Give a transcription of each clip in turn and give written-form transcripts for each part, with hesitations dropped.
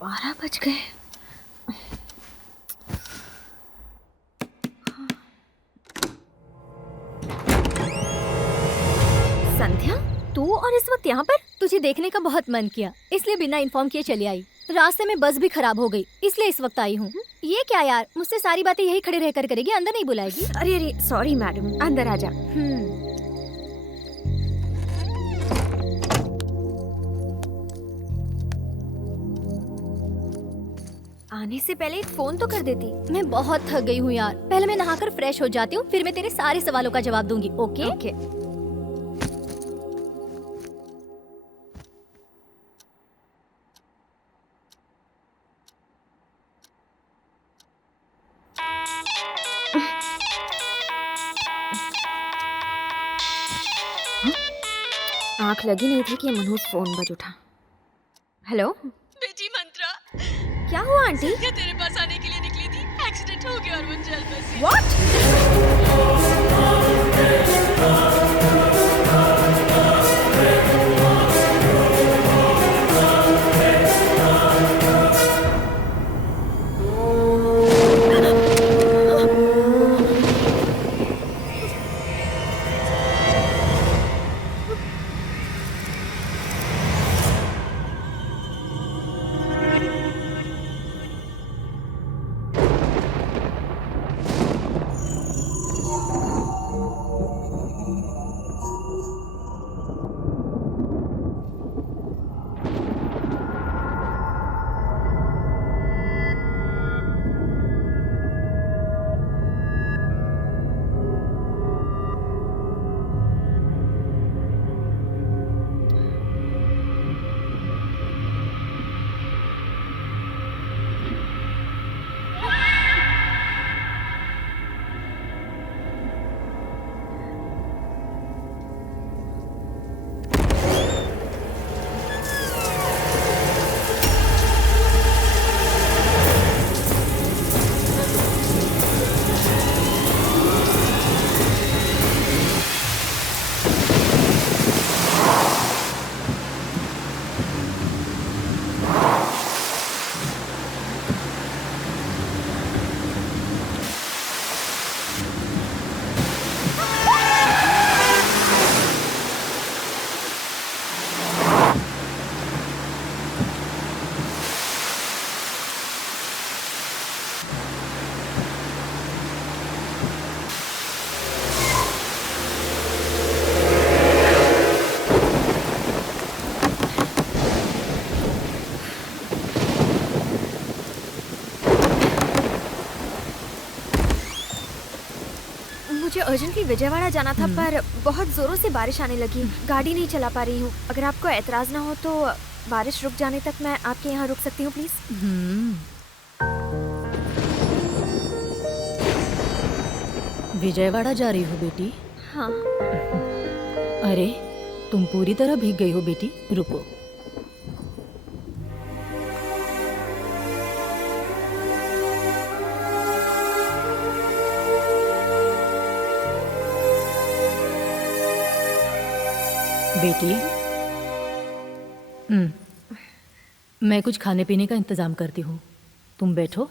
12 बज गए। संध्या, तू और इस वक्त यहाँ पर? तुझे देखने का बहुत मन किया, इसलिए बिना इन्फॉर्म किए चली आई। रास्ते में बस भी खराब हो गई, इसलिए इस वक्त आई हूँ। ये क्या यार, मुझसे सारी बातें यही खड़े रहकर करेगी, अंदर नहीं बुलाएगी? अरे अरे सॉरी मैडम, अंदर आ जा। आने से पहले एक फोन तो कर देती। मैं बहुत थक गई हूँ यार, पहले मैं नहाकर फ्रेश हो जाती हूँ, फिर मैं तेरे सारे सवालों का जवाब दूंगी। ओके? ओके। आंख लगी नहीं थी कि मनोज फोन बज उठा। हेलो बेटी मंत्रा, क्या हुआ आंटी? क्या तेरे पास आने के लिए निकली थी? एक्सीडेंट हो गया और वो जल बसी। व्हाट? मुझे अर्जेंटली विजयवाड़ा जाना था, पर बहुत जोरों से बारिश आने लगी। गाड़ी नहीं चला पा रही हूँ। अगर आपको एतराज ना हो तो बारिश रुक जाने तक मैं आपके यहाँ रुक सकती हूँ प्लीज? विजयवाड़ा जा रही हो बेटी? हाँ। अरे तुम पूरी तरह भीग गई हो बेटी, रुको। बेटी, मैं कुछ खाने पीने का इंतजाम करती हूँ, तुम बैठो।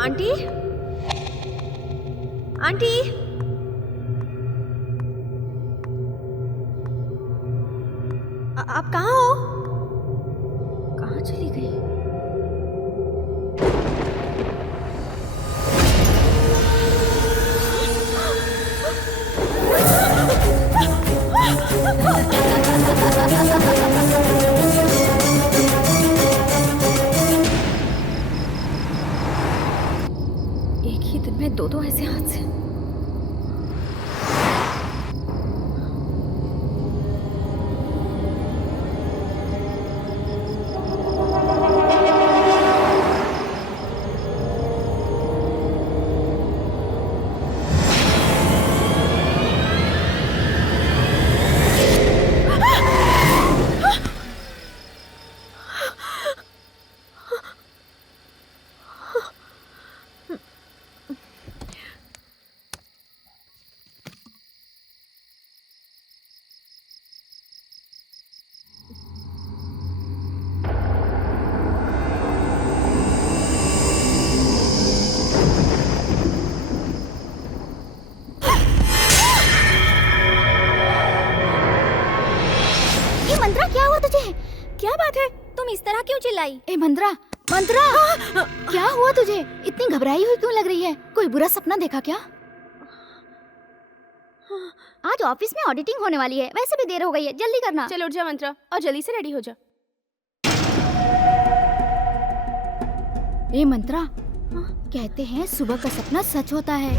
आंटी, आंटी, आप कहाँ हो? कहाँ चली गई? एक ही दिन में दो तुझे? क्या बात है? तुम इस तरह क्यों चिल्लाई? ए मंत्रा, मंत्रा, क्या हुआ तुझे? इतनी घबराई हुई क्यों लग रही है? कोई बुरा सपना देखा क्या? आज ऑफिस में ऑडिटिंग होने वाली है, वैसे भी देर हो गई है, जल्दी करना। चलो उठ जा मंत्रा और जल्दी से रेडी हो जा। ए मंत्रा, कहते हैं सुबह का सपना सच होता है।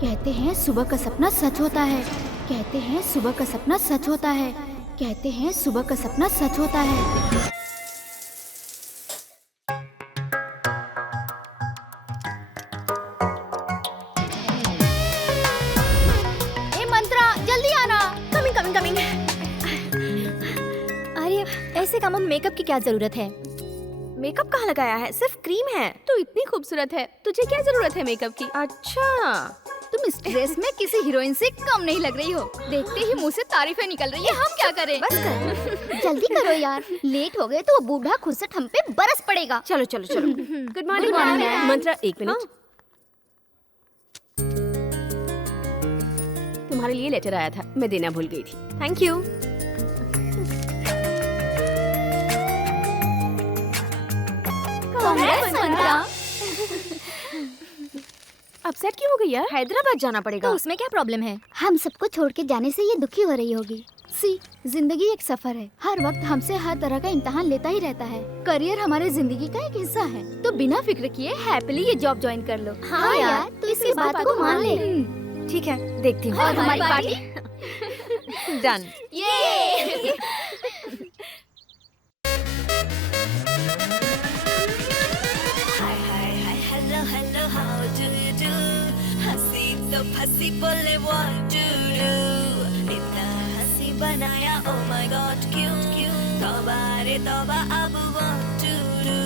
कहते हैं सुबह का सपना सच होता है। कहते हैं सुबह का सपना सच होता है। कहते हैं सुबह का सपना सच होता है। ए मंत्रा, जल्दी आना। Coming coming coming. अरे ऐसे कामों में मेकअप की क्या जरूरत है? मेकअप कहाँ लगाया है? सिर्फ क्रीम है। तू इतनी खूबसूरत है, तुझे क्या जरूरत है मेकअप की? अच्छा, तुम इस ड्रेस में किसी हीरोइन से कम नहीं लग रही हो। देखते ही मुंह से तारीफें निकल रही है, हम क्या करें? बस कर। जल्दी करो यार, लेट हो गए तो वो बूढ़ा खुद से हम पे बरस पड़ेगा। चलो चलो चलो। Good morning ma'am. मंत्रा एक मिनट, तुम्हारे लिए लेटर आया था, मैं देना भूल गई थी। Thank you. Congress Mantra. Upset क्यों हो गई यार? हैदराबाद जाना पड़ेगा। तो उसमें क्या प्रॉब्लम है? हम सबको छोड़ के जाने से ये दुखी हो रही होगी। सी, जिंदगी एक सफर है, हर वक्त हमसे हर तरह का इम्तिहान लेता ही रहता है। करियर हमारे जिंदगी का एक हिस्सा है, तो बिना फिक्र किए हैप्पीली ये जॉब ज्वाइन कर लो। हाँ यार, तो इसी बात को मान ले। ठीक है, देखती हूँ। और हमारी पार्टी डन। ये Hello, hello, how do you do? हंसी तो फंसी बोले what to do? इतना हंसी बनाया oh my god क्यों क्यों? तौबा रे तौबा अब what to do?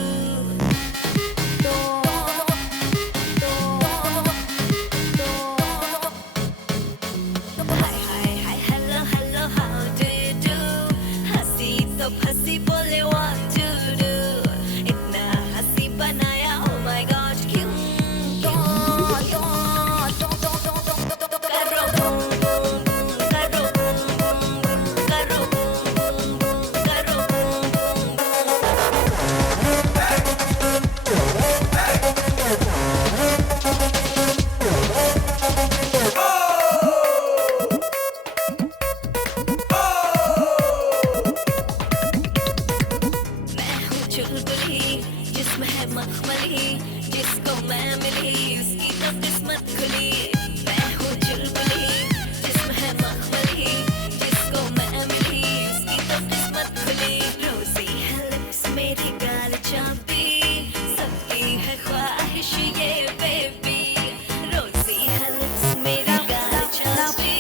Hi hi hi hello hello how do you do? हंसी तो फंसी बोले what to do? इतना हंसी बनाया oh my god क्यों? चुलबुली जिसमें है मखमली, जिसको मैं मिली उसकी तो किस्मत खुली। मैं हूँ चुलबुली जिसमें है मखमली, जिसको मैं मिली उसकी तो किस्मत खुली। रोजी है लिप्स मेरी गाल चापी, सबकी है ख्वाहिश ये बेबी। रोजी है लिप्स मेरी गाल चापी।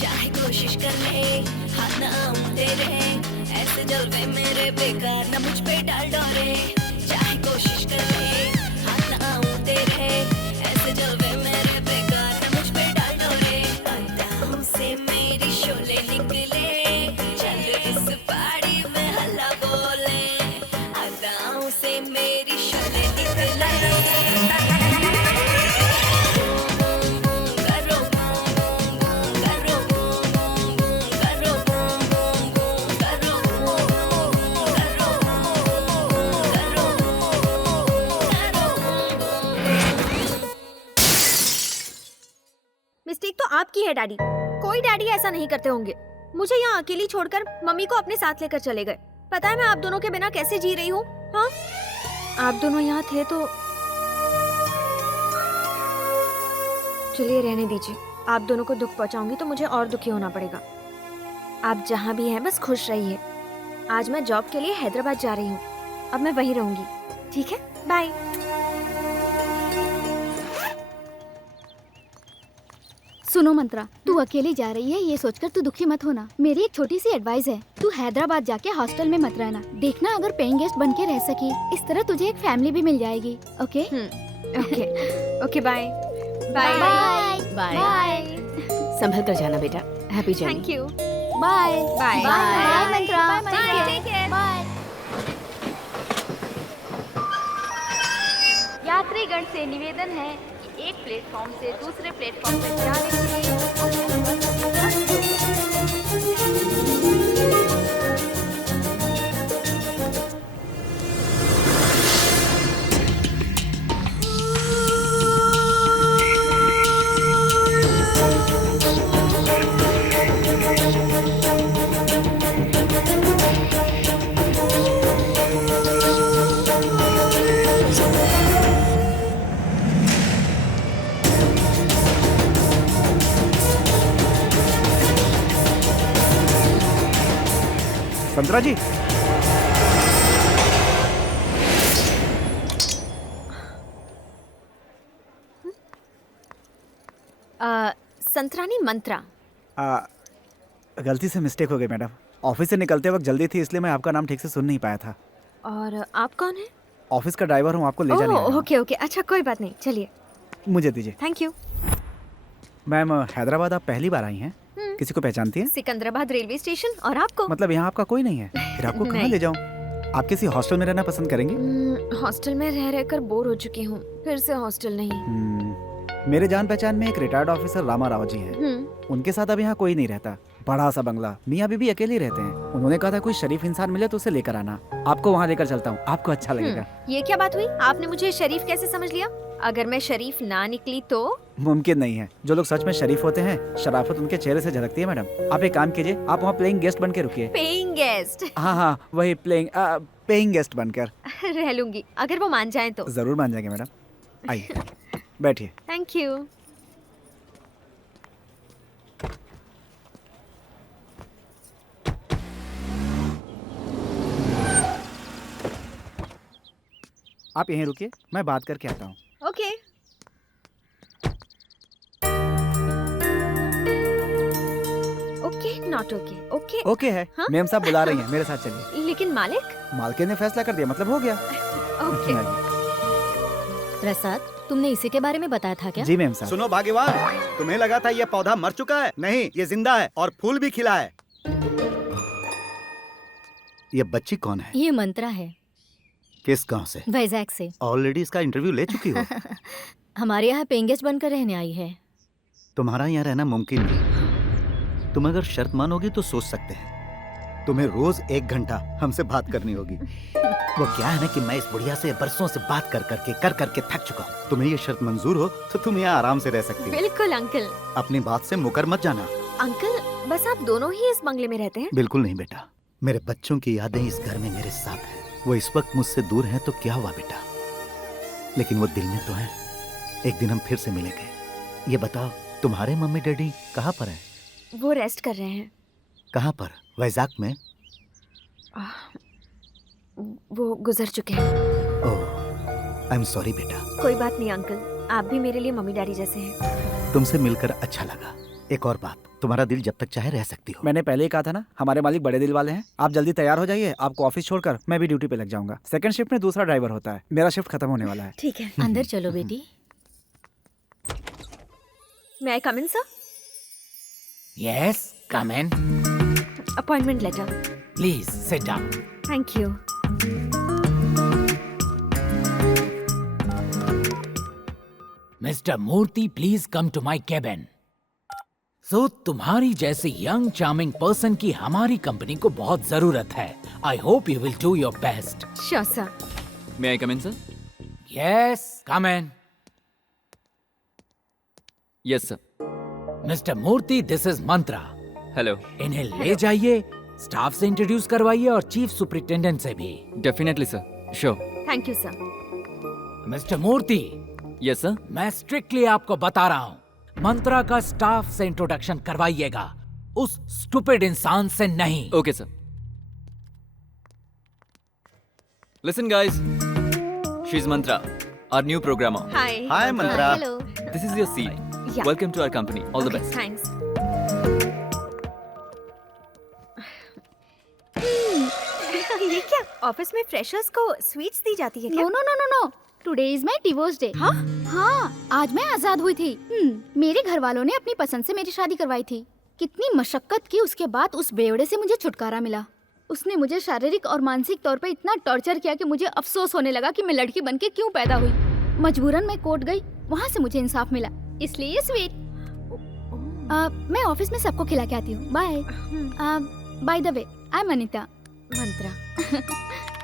चाहे कोशिश कर ले हाथ ना आऊं तेरे, ऐसे जलवे मेरे बेकार ना मुझ पे डाल डोरे। चाहे कोशिश कर ले हाथ ना आऊं तेरे, ऐसे जलवे मेरे बेकार ना मुझ पे डाल डोरे। अदाओं से मेरी शोले निकले, चल इस पहाड़ी में हल्ला बोले। अदाओं से मेरी शोले निकले, मिस्टेक तो आपकी है डैडी। कोई डैडी ऐसा नहीं करते होंगे। मुझे यहाँ अकेली छोड़कर मम्मी को अपने साथ लेकर चले गए। पता है मैं आप दोनों के बिना कैसे जी रही हूँ? हाँ, आप दोनों यहाँ थे तो चलिए रहने दीजिए। आप दोनों को दुख पहुँचाऊंगी तो मुझे और दुखी होना पड़ेगा। आप जहाँ भी हैं बस खुश रहिए। आज मैं जॉब के लिए हैदराबाद जा रही हूँ, अब मैं वहीं रहूंगी। ठीक है, बाय। सुनो मंत्रा, तू अकेली जा रही है ये सोचकर तू दुखी मत होना। मेरी एक छोटी सी एडवाइस है, तू हैदराबाद जाके हॉस्टल में मत रहना। देखना अगर पेइंग गेस्ट बन के रह सकी, इस तरह तुझे एक फैमिली भी मिल जाएगी। Okay okay okay bye bye bye bye bye संभल कर जाना बेटा। Happy journey. Thank you bye bye bye Mantra, bye take care. Bye. यात्रीगण से निवेदन है कि एक प्लेटफॉर्म से दूसरे प्लेटफॉर्म पर जाने के लिए संतरा जी, संतरानी मंत्रा। गलती से मिस्टेक हो गई मैडम। ऑफिस से निकलते वक्त जल्दी थी, इसलिए मैं आपका नाम ठीक से सुन नहीं पाया था। और आप कौन है? ऑफिस का ड्राइवर हूँ, आपको ले जाने आया हूँ। ओके ओके, अच्छा कोई बात नहीं, चलिए। मुझे दीजिए। Thank you. मैम, हैदराबाद आप पहली बार आई हैं? किसी को पहचानती हैं? Secunderabad railway station. और आपको? मतलब यहाँ आपका कोई नहीं है? फिर आपको कहाँ नहीं। ले जाऊँ? आप किसी हॉस्टल में रहना पसंद करेंगी? हॉस्टल में रह रहकर बोर हो चुकी हूँ, फिर से हॉस्टल नहीं। मेरे जान पहचान में एक रिटायर्ड ऑफिसर रामा राव जी हैं। उनके साथ अब यहाँ कोई नहीं रहता। बड़ा सा बंगला, मियाँ बीबी अकेले रहते हैं। उन्होंने कहा था कोई शरीफ इंसान मिले तो उसे लेकर आना। आपको वहाँ लेकर चलता हूँ, आपको अच्छा लगेगा। ये क्या बात हुई? आपने मुझे शरीफ कैसे समझ लिया? अगर मैं शरीफ ना निकली तो? मुमकिन नहीं है। जो लोग सच में शरीफ होते हैं, शराफत उनके चेहरे से झलकती है मैडम। आप एक काम कीजिए, आप वहाँ प्लेइंग गेस्ट बन के रुकिए। Paying guest? हाँ, वही पेइंग गेस्ट बनकर। रह लूंगी, अगर वो मान जाए तो। जरूर मान जाएंगे मैडम। आइए, बैठिए। Thank you. आप यहीं रुकिए, मैं बात करके आता हूँ। Okay. Okay not okay. Okay okay है। हाँ? मैम साहब बुला रही हैं, मेरे साथ चलिए। लेकिन मालिक? मालकिन ने फैसला कर दिया, मतलब हो गया। ओके। प्रसाद, तुमने इसी के बारे में बताया था क्या? जी मैम साहब। सुनो भाग्यवान, तुम्हें लगा था ये पौधा मर चुका है? नहीं, ये जिंदा है और फूल भी खिला है। ये बच्ची कौन है? ये मंत्रा है, किस गांव से? वैजाग से। ऑलरेडी इसका इंटरव्यू ले चुकी हो? हमारे यहाँ पेइंग गेस्ट बनकर रहने आई है। तुम्हारा यहाँ रहना मुमकिन नहीं। तुम अगर शर्त मानोगी तो सोच सकते हैं। तुम्हें रोज 1 घंटा हमसे बात करनी होगी। वो क्या है ना कि मैं इस बुढ़िया से बरसों से बात कर करके थक चुका हूँ। तुम्हें ये शर्त मंजूर हो तो तुम यहाँ आराम से रह सकती हो। बिल्कुल अंकल। अपनी बात से मुकर मत जाना। अंकल, बस आप दोनों ही इस बंगले में रहते हैं? बिल्कुल नहीं बेटा, मेरे बच्चों की यादें इस घर में मेरे साथ हैं। वो इस वक्त मुझसे दूर हैं तो क्या हुआ बेटा, लेकिन वो दिल में तो है। एक दिन हम फिर से मिलेंगे। ये बताओ, तुम्हारे मम्मी डैडी कहाँ पर हैं? वो रेस्ट कर रहे हैं। कहाँ पर? वैजाग में? वो गुजर चुके हैं। ओह, आई एम सॉरी बेटा। कोई बात नहीं अंकल, आप भी मेरे लिए मम्मी डैडी जैसे हैं। तुमसे मिलकर अच्छा लगा। एक और बात, तुम्हारा दिल जब तक चाहे रह सकती हो। मैंने पहले ही कहा था ना, हमारे मालिक बड़े दिल वाले हैं। आप जल्दी तैयार हो जाइए, आपको ऑफिस छोड़कर मैं भी ड्यूटी पे लग जाऊंगा। सेकंड शिफ्ट में दूसरा ड्राइवर होता है, मेरा शिफ्ट खत्म होने वाला है। ठीक है। अंदर चलो बेटी। मैं I come in sir? Yes, come in. Appointment letter. Please sit down. Thank you. Mr. Murthy, please come to my cabin. So, तुम्हारी जैसे यंग चार्मिंग पर्सन की हमारी कंपनी को बहुत जरूरत है. I hope you will do your best. Sure sir. May I come in, sir? Yes, come in. Yes, sir. Mr. Murthy, this is Mantra. Hello. इन्हें ले जाइए, स्टाफ से इंट्रोड्यूस करवाइए और चीफ सुपरिटेंडेंट से भी. Definitely, sir. Sure. Thank you sir. Mister Murthy, Yes, sir. मैं strictly आपको बता रहा हूँ, मंत्रा का स्टाफ से इंट्रोडक्शन करवाइएगा, उस स्टूपिड इंसान से नहीं. Okay, sir. Listen, guys. She's Mantra, our new programmer. Hi. Hi Mantra. Hello. This is your seat. Yeah. Welcome to our company, all the best. Thanks. ये क्या ऑफिस में फ्रेशर्स को स्वीट्स दी जाती है क्या? No no no no no, today is my divorce day. हाँ हाँ, आज मैं आजाद हुई थी। मेरे घर वालों ने अपनी पसंद से मेरी शादी करवाई थी। कितनी मशक्कत की उसके बाद उस बेवड़े से मुझे छुटकारा मिला। उसने मुझे शारीरिक और मानसिक तौर पे इतना टॉर्चर किया कि मुझे अफसोस होने लगा कि मैं लड़की बनके क्यों पैदा हुई। मजबूरन मैं कोर्ट गई, वहाँ से मुझे इंसाफ मिला, इसलिए ये स्वीट। मैं ऑफिस में सबको खिला के आती हूँ। Bye. By the way, I am Anita. Mantra.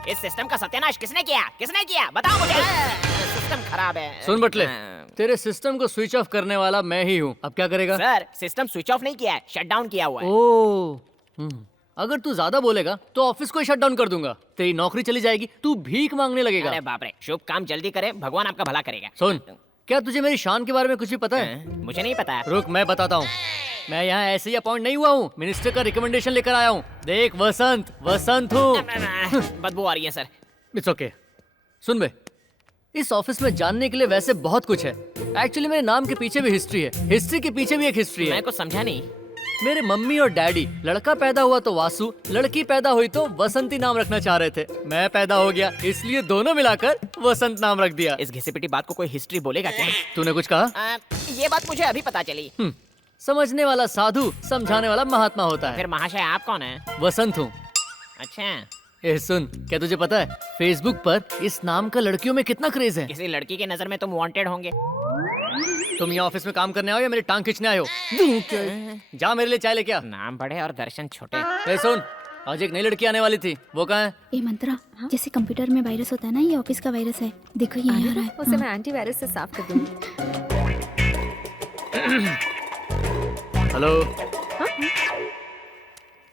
इस सिस्टम का सत्यानाश किसने किया? किसने किया? बताओ मुझे। सिस्टम खराब है। सुन बटले, तेरे सिस्टम को स्विच ऑफ करने वाला मैं ही हूँ। अब क्या करेगा? सर, सिस्टम स्विच ऑफ नहीं किया है, शट डाउन किया हुआ है। ओह, अगर तू ज्यादा बोलेगा तो ऑफिस को ही शट डाउन कर दूंगा। तेरी नौकरी चली जाएगी, तू भीख मांगने लगेगा। अरे बाप रे, शुभ काम जल्दी करे, भगवान आपका भला करेगा। सुन, क्या तुझे मेरी शान के बारे में कुछ भी पता है? मुझे नहीं पता। रुक, मैं बताता हूँ। मैं यहाँ ऐसे ही अपॉइंट नहीं हुआ हूँ, मिनिस्टर का रिकमेंडेशन लेकर आया हूँ। देख वसंत, वसंत हूँ। बदबू आ रही है सर। It's okay. सुन बे, इस ऑफिस में जानने के लिए वैसे बहुत कुछ है। एक्चुअली मेरे नाम के पीछे भी हिस्ट्री है, हिस्ट्री के पीछे भी एक हिस्ट्री है। मैं कुछ समझा नहीं। मेरे मम्मी और डैडी लड़का पैदा हुआ तो वासु, लड़की पैदा हुई तो वसंती नाम रखना चाह रहे थे। मैं पैदा हो गया, इसलिए दोनों मिलाकर वसंत नाम रख दिया। इस घिसी पिटी बात को कोई हिस्ट्री बोलेगा क्या? तूने कुछ कहा? ये बात मुझे अभी पता चली। समझने वाला साधु, समझाने वाला महात्मा होता है। फिर महाशय आप कौन है? वसंत हूँ। अच्छा, ए सुन, क्या तुझे पता है फेसबुक पर इस नाम का लड़कियों में कितना क्रेज है? किसी लड़की की नजर में तुम वांटेड होंगे। तुम यहाँ ऑफिस में काम करने आओ या मेरी टांग खींचने आयो? जा मेरे लिए चाय लेके आ। नाम बड़े और दर्शन छोटे। ए सुन, आज एक नई लड़की आने वाली थी, वो कहाँ है? ए मंत्रा, जैसे कंप्यूटर में वायरस होता है ना, ये ऑफिस का वायरस है। देखो ये आ रहा है। उसे मैं एंटीवायरस से साफ कर दूंगी। हेलो।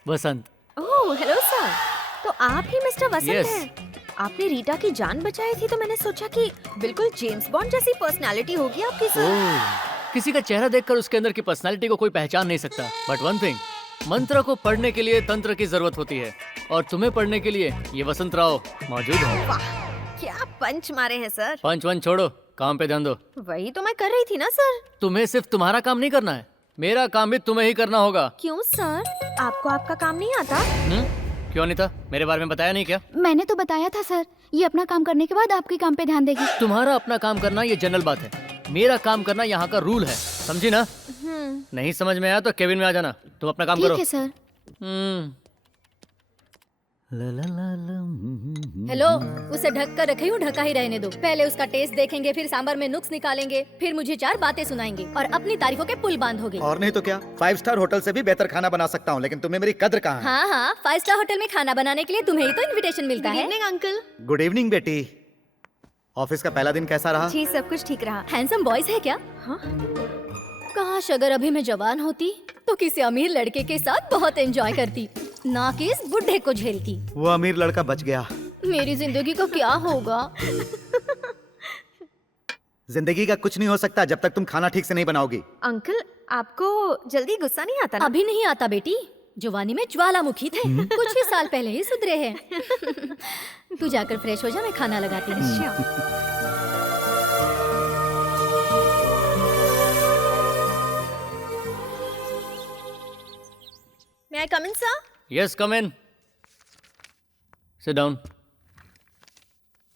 वसंत। ओह हेलो सर, तो आप ही मिस्टर वसंत Yes. हैं। आपने रीटा की जान बचाई थी तो मैंने सोचा कि बिल्कुल जेम्स बॉन्ड जैसी पर्सनालिटी होगी आपकी सर। किसी का चेहरा देखकर उसके अंदर की पर्सनालिटी को कोई पहचान नहीं सकता। बट वन थिंग, मंत्र को पढ़ने के लिए तंत्र की जरूरत होती है, और तुम्हें पढ़ने के लिए ये वसंत राव मौजूद है। वाह, क्या पंच मारे हैं सर। पंच वंच छोड़ो, काम पे ध्यान दो। वही तो मैं कर रही थी ना सर। तुम्हें सिर्फ तुम्हारा काम नहीं करना है, मेरा काम भी तुम्हें ही करना होगा। क्यों सर, आपको आपका काम नहीं आता? क्यों नहीं था? मेरे बारे में बताया नहीं क्या? मैंने तो बताया था सर, ये अपना काम करने के बाद आपके काम पे ध्यान देगी। तुम्हारा अपना काम करना ये जनरल बात है, मेरा काम करना यहाँ का रूल है, समझी ना? नहीं समझ में आया तो केबिन में आ जाना, तुम अपना काम करो। ठीक है सर। हेलो, उसे ढक कर रखी हूँ, ढका ही रहने दो। पहले उसका टेस्ट देखेंगे, फिर सांबर में नुक्स निकालेंगे, फिर मुझे 4 बातें सुनाएंगे और अपनी तारीफों के पुल बांधोगे। और नहीं तो क्या, 5 स्टार होटल से भी बेहतर खाना बना सकता हूँ, लेकिन तुम्हें मेरी कद्र कहाँ है? हाँ हाँ, 5 स्टार होटल में खाना बनाने के लिए तुम्हें ही तो इनविटेशन मिलता है। अंकल। गुड इवनिंग बेटी। ऑफिस का पहला दिन कैसा रहा? जी सब कुछ ठीक रहा। हैंडसम बॉयज है क्या? हाँ? काश अगर अभी मैं जवान होती तो किसी अमीर लड़के के साथ बहुत एंजॉय करती, ना कि इस बुढ़े को झेलती। वो अमीर लड़का बच गया। मेरी जिंदगी का क्या होगा? जिंदगी का कुछ नहीं हो सकता जब तक तुम खाना ठीक से नहीं बनाओगी। अंकल, आपको जल्दी गुस्सा नहीं आता ना? अभी नहीं आता बेटी, जवानी में ज्वालामुखी थे, कुछ ही साल पहले ही सुधरे हैं। तू जाकर फ्रेश हो जा, मैं खाना लगाती हूँ। May I come in, sir? Yes, come in. Sit down.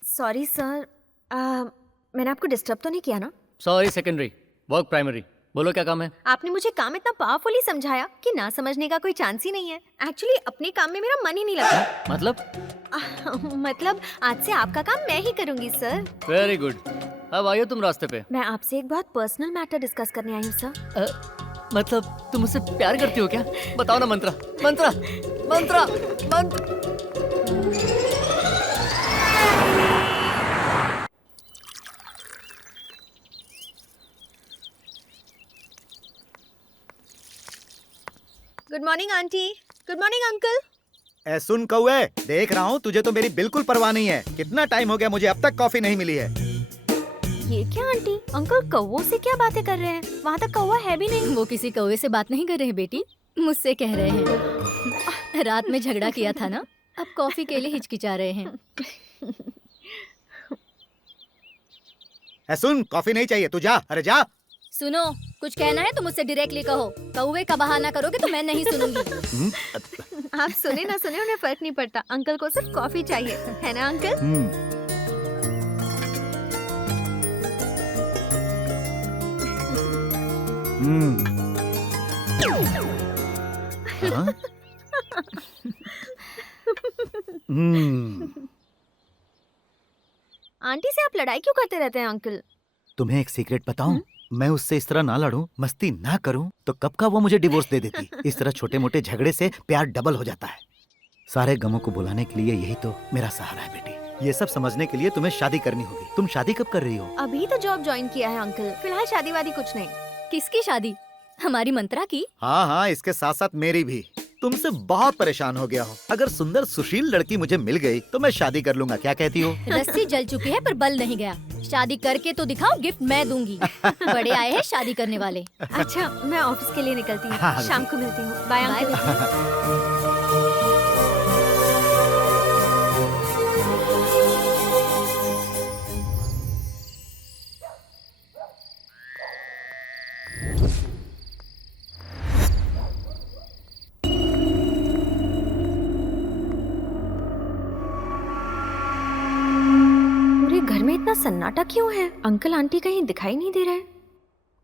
Sorry sir, मैंने आपको डिस्टर्ब तो नहीं किया ना? Sorry secondary, work primary. बोलो क्या काम है? आपने मुझे काम इतना पावरफुली समझाया कि ना समझने का कोई चांस ही नहीं है। एक्चुअली अपने काम में मेरा मन ही नहीं लगता। मतलब आज से आपका काम मैं ही करूंगी सर। Very good. अब आइए तुम रास्ते पे। मैं आपसे एक बहुत पर्सनल मैटर डिस्कस करने आई हूँ सर। मतलब तुम मुझसे प्यार करती हो क्या? बताओ ना मंत्रा, Mantra, Mantra, Mantra. Good morning aunty. Good morning uncle. ए सुन कौए, देख रहा हूँ तुझे तो मेरी बिल्कुल परवाह नहीं है। कितना टाइम हो गया, मुझे अब तक कॉफी नहीं मिली है। ये क्या आंटी, अंकल कौवों से क्या बातें कर रहे हैं? वहाँ तक कौवा है भी नहीं। वो किसी कौवे से बात नहीं कर रहे हैं बेटी, मुझसे कह रहे हैं। रात में झगड़ा किया था ना, अब कॉफी के लिए हिचकिचा रहे हैं। ए सुन, कॉफी नहीं चाहिए, तू जा। अरे जा। सुनो, कुछ कहना है तो मुझसे डायरेक्टली कहो। कौवे का बहाना करोगे तो मैं नहीं सुनूंगी। आप सुने ना सुने उन्हें फर्क नहीं पड़ता। अंकल को सिर्फ कॉफी चाहिए, है ना अंकल? हाँ? आंटी से आप लड़ाई क्यों करते रहते हैं अंकल? तुम्हें एक सीक्रेट बताऊं? मैं उससे इस तरह ना लड़ूं, मस्ती ना करूं तो कब का वो मुझे डिवोर्स दे देती। इस तरह छोटे मोटे झगड़े से प्यार डबल हो जाता है। सारे गमों को भुलाने के लिए यही तो मेरा सहारा है बेटी। ये सब समझने के लिए तुम्हें शादी करनी होगी। तुम शादी कब कर रही हो? अभी तो जॉब ज्वाइन किया है अंकल, फिलहाल शादी वादी कुछ नहीं। किसकी शादी? हमारी मंत्रा की? हाँ हाँ, इसके साथ साथ मेरी भी। तुमसे बहुत परेशान हो गया हूँ। अगर सुंदर सुशील लड़की मुझे मिल गई तो मैं शादी कर लूंगा। क्या कहती हो? रस्सी जल चुकी है पर बल नहीं गया। शादी करके तो दिखाओ, गिफ्ट मैं दूंगी। बड़े आए हैं शादी करने वाले। अच्छा, मैं ऑफिस के लिए निकलती हूँ। हाँ, शाम को मिलती हूँ। Bye uncle. पूरे घर में इतना सन्नाटा क्यों है? अंकल आंटी कहीं दिखाई नहीं दे रहे।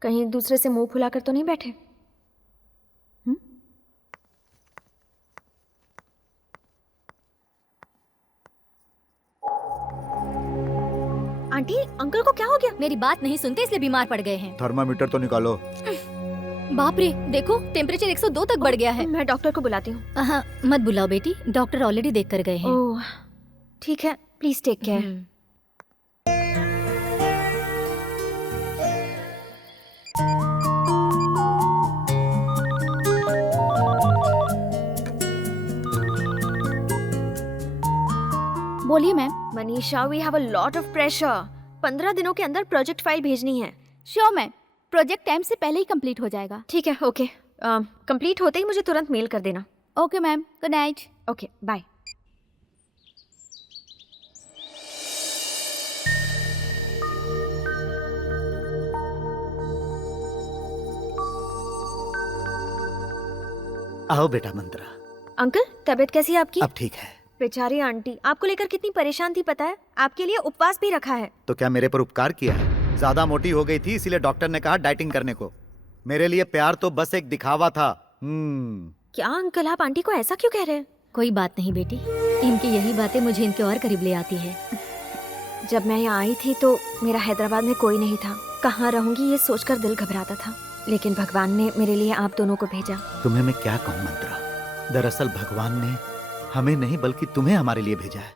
कहीं दूसरे से मुंह फुलाकर तो नहीं बैठे? आंटी, अंकल को क्या हो गया? मेरी बात नहीं सुनते इसलिए बीमार पड़ गए हैं। थर्मामीटर तो निकालो। बाप रे, देखो टेम्परेचर 102 तक बढ़ गया है। मैं डॉक्टर को बुलाती हूँ। हाँ, मत बुलाओ बेटी, डॉक्टर ऑलरेडी देख कर गए हैं। ओह, ठीक है, प्लीज टेक केयर। बोलिए ma'am. Manisha, we have a lot of pressure. 15 दिनों के अंदर प्रोजेक्ट फाइल भेजनी है। श्योर मैम, प्रोजेक्ट टाइम से पहले ही कंप्लीट हो जाएगा। ठीक है, ओके। कंप्लीट होते ही मुझे तुरंत मेल कर देना। Okay ma'am, good night. Okay, bye. आओ बेटा मंत्रा। अंकल, तबीयत कैसी है आपकी? अब ठीक है। बेचारी आंटी आपको लेकर कितनी परेशान थी पता है? आपके लिए उपवास भी रखा है। तो क्या मेरे पर उपकार किया है? ज्यादा मोटी हो गई थी इसीलिए डॉक्टर ने कहा डाइटिंग करने को। मेरे लिए प्यार तो बस एक दिखावा था। क्या अंकल, आप आंटी को ऐसा क्यों कह रहे हैं? कोई बात नहीं बेटी, इनकी यही बातें मुझे इनके और करीब ले आती है। जब मैं यहाँ आई थी तो मेरा हैदराबाद में कोई नहीं था। कहाँ रहूंगी ये सोचकर दिल घबराता था, लेकिन भगवान ने मेरे लिए आप दोनों को भेजा। तुम्हें मैं क्या कहूँ मंत्रा, दरअसल भगवान ने हमें नहीं बल्कि तुम्हें हमारे लिए भेजा है।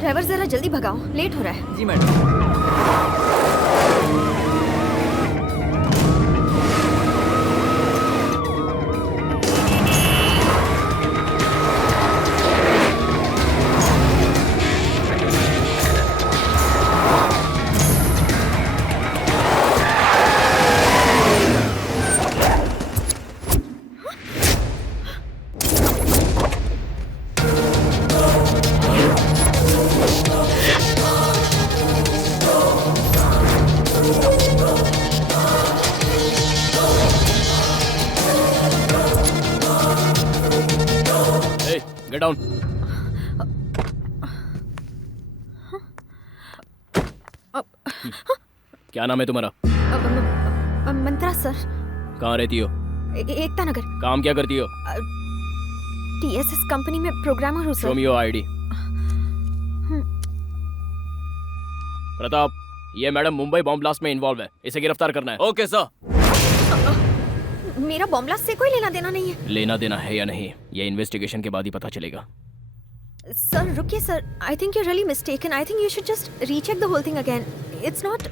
ड्राइवर जरा जल्दी भगाओ, लेट हो रहा है। जी मैडम। Get down. क्या नाम है तुम्हारा? मंत्रा सर। कहाँ रहती हो? एकता नगर। काम क्या करती हो? TSS कंपनी में प्रोग्रामर हूँ sir. Show me your ID. Pratap, ये मैडम मुंबई बॉम्ब ब्लास्ट में इन्वॉल्व है, इसे गिरफ्तार करना है। Okay sir. मेरा बॉम्ब ब्लास्ट से कोई लेना देना नहीं है। लेना देना है या नहीं, ये इन्वेस्टिगेशन के बाद ही पता चलेगा। सर रुकिए sir, I think you really mistaken. I think you should just recheck the whole thing again. It's not.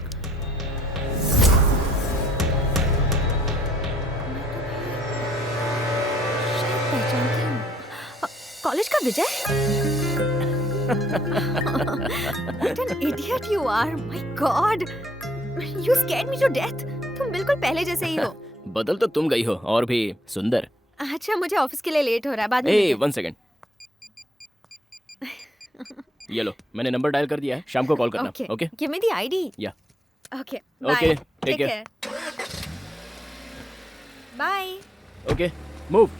पहचानती हूँ। कॉलेज का विजय। What an idiot you are! My God! You scared me to death. तुम बिल्कुल पहले जैसे ही हो। बदल तो तुम गई हो, और भी सुंदर। अच्छा, मुझे ऑफिस के लिए लेट हो रहा है, बाद में। ए, 1 सेकंड। ये लो, मैंने नंबर डायल कर दिया है, शाम को कॉल करना। Okay? Give me the ID. या Okay. Okay, Bye. टेक ठीक केयर। है, bye. Okay, move.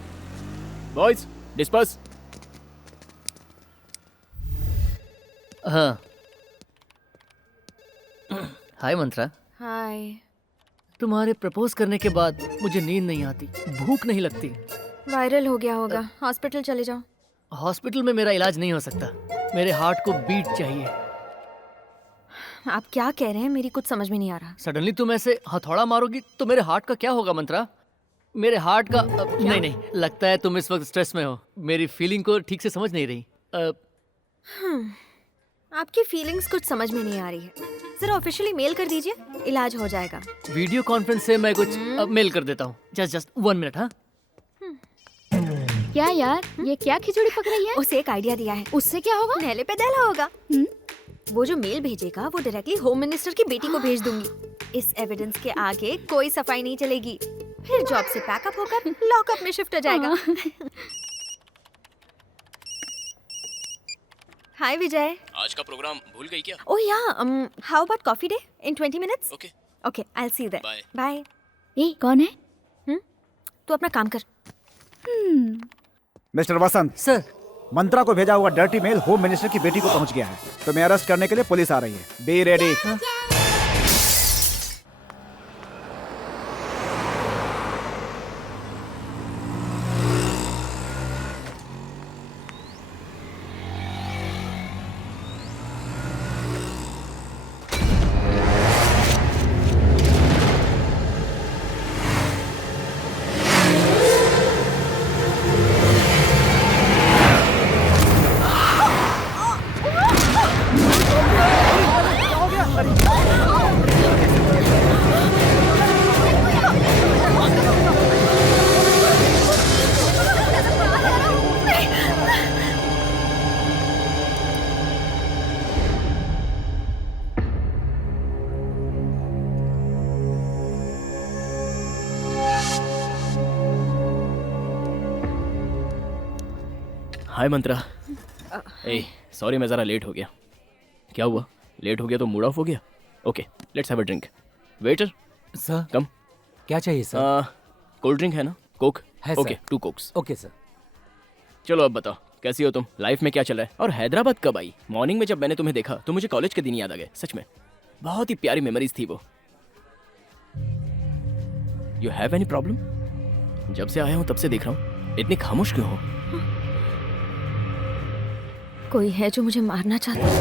Boys, disperse. हाँ। हाय मंत्रा। हाय। तुम्हारे प्रपोज करने के बाद मुझे नींद नहीं आती, भूख नहीं लगती। वायरल हो गया होगा, हॉस्पिटल चले जाओ। हॉस्पिटल में मेरा इलाज नहीं हो सकता, मेरे हार्ट को बीट चाहिए। आप क्या कह रहे हैं, मेरी कुछ समझ में नहीं आ रहा। सडनली तुम ऐसे हथौड़ा मारोगी तो मेरे हार्ट का क्या होगा मंत्रा? मेरे हार्ट का नहीं नहीं, लगता है तुम इस वक्त स्ट्रेस में हो, मेरी फीलिंग को ठीक से समझ नहीं रही। आपकी फीलिंग्स कुछ समझ में नहीं आ रही है। जरा ऑफिशियली मेल कर दीजिए, इलाज हो जाएगा। वीडियो कॉन्फ्रेंस से मैं कुछ मेल कर देता हूँ। Just 1 minute. हाँ, क्या यार, ये क्या खिचड़ी पक रही है? उसे एक आइडिया दिया है, उससे क्या होगा? नहले पे दहला होगा। वो जो मेल भेजेगा वो डायरेक्टली होम मिनिस्टर की बेटी को भेज दूंगी। इस एविडेंस के आगे कोई सफाई नहीं चलेगी, फिर जॉब से पैकअप होकर लॉकअप में शिफ्ट हो जाएगा। हाय विजय। आज का प्रोग्राम भूल गई क्या? Oh yeah, how about Coffee Day in 20 minutes? Okay okay, I will see you there. Bye. Bye. ए, कौन है? तू अपना काम कर। मिस्टर वसंत सर, मंत्रा को भेजा हुआ डर्टी मेल होम मिनिस्टर की बेटी को पहुंच गया है। तुम्हें अरेस्ट करने के लिए पुलिस आ रही है। Be ready. Hi Mantra. A, sorry मैं ज़रा लेट हो गया। क्या हुआ? लेट हो गया तो मूड ऑफ हो गया? Okay, let's have a drink. Waiter sir, come. क्या चाहिए सर? कोल्ड ड्रिंक है ना? कोक है okay, sir. 2 Cokes. Okay sir. चलो अब बताओ, कैसी हो तुम? लाइफ में क्या चल रहा है? और हैदराबाद कब आई? मॉर्निंग में जब मैंने तुम्हें देखा तो मुझे कॉलेज के दिन याद आ गए। सच में बहुत ही प्यारी मेमोरीज थी वो। You have any problem? जब से आया हूँ तब से देख रहा हूँ, इतनी खामोश क्यों हो? कोई है जो मुझे मारना चाहता है?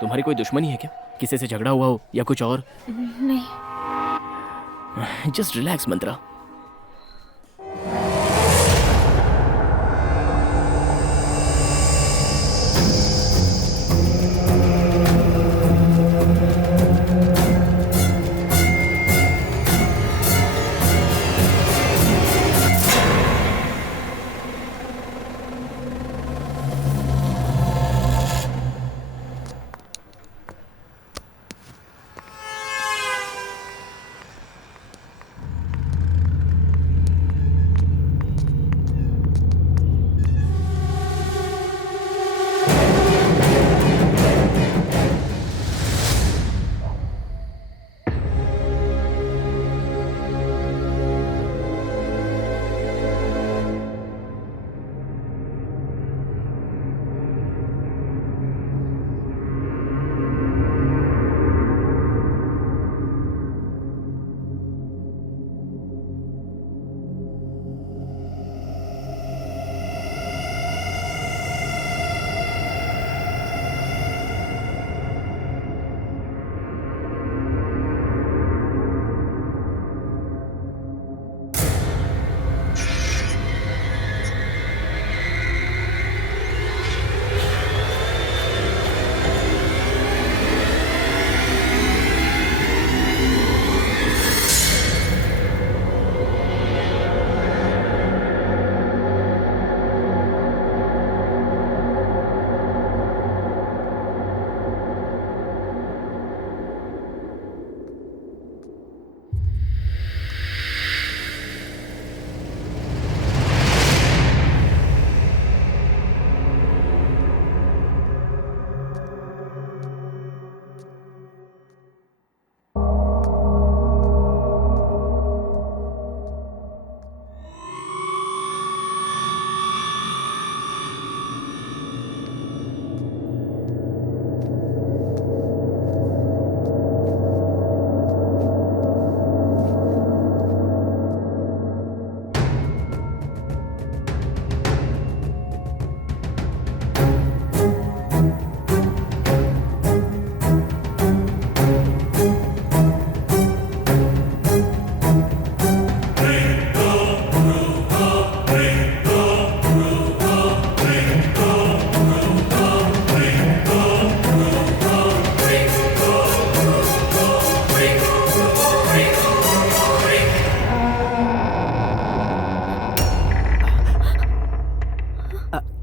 तुम्हारी कोई दुश्मनी है क्या? किसी से झगड़ा हुआ हो या कुछ और? नहीं। जस्ट रिलैक्स मंत्रा।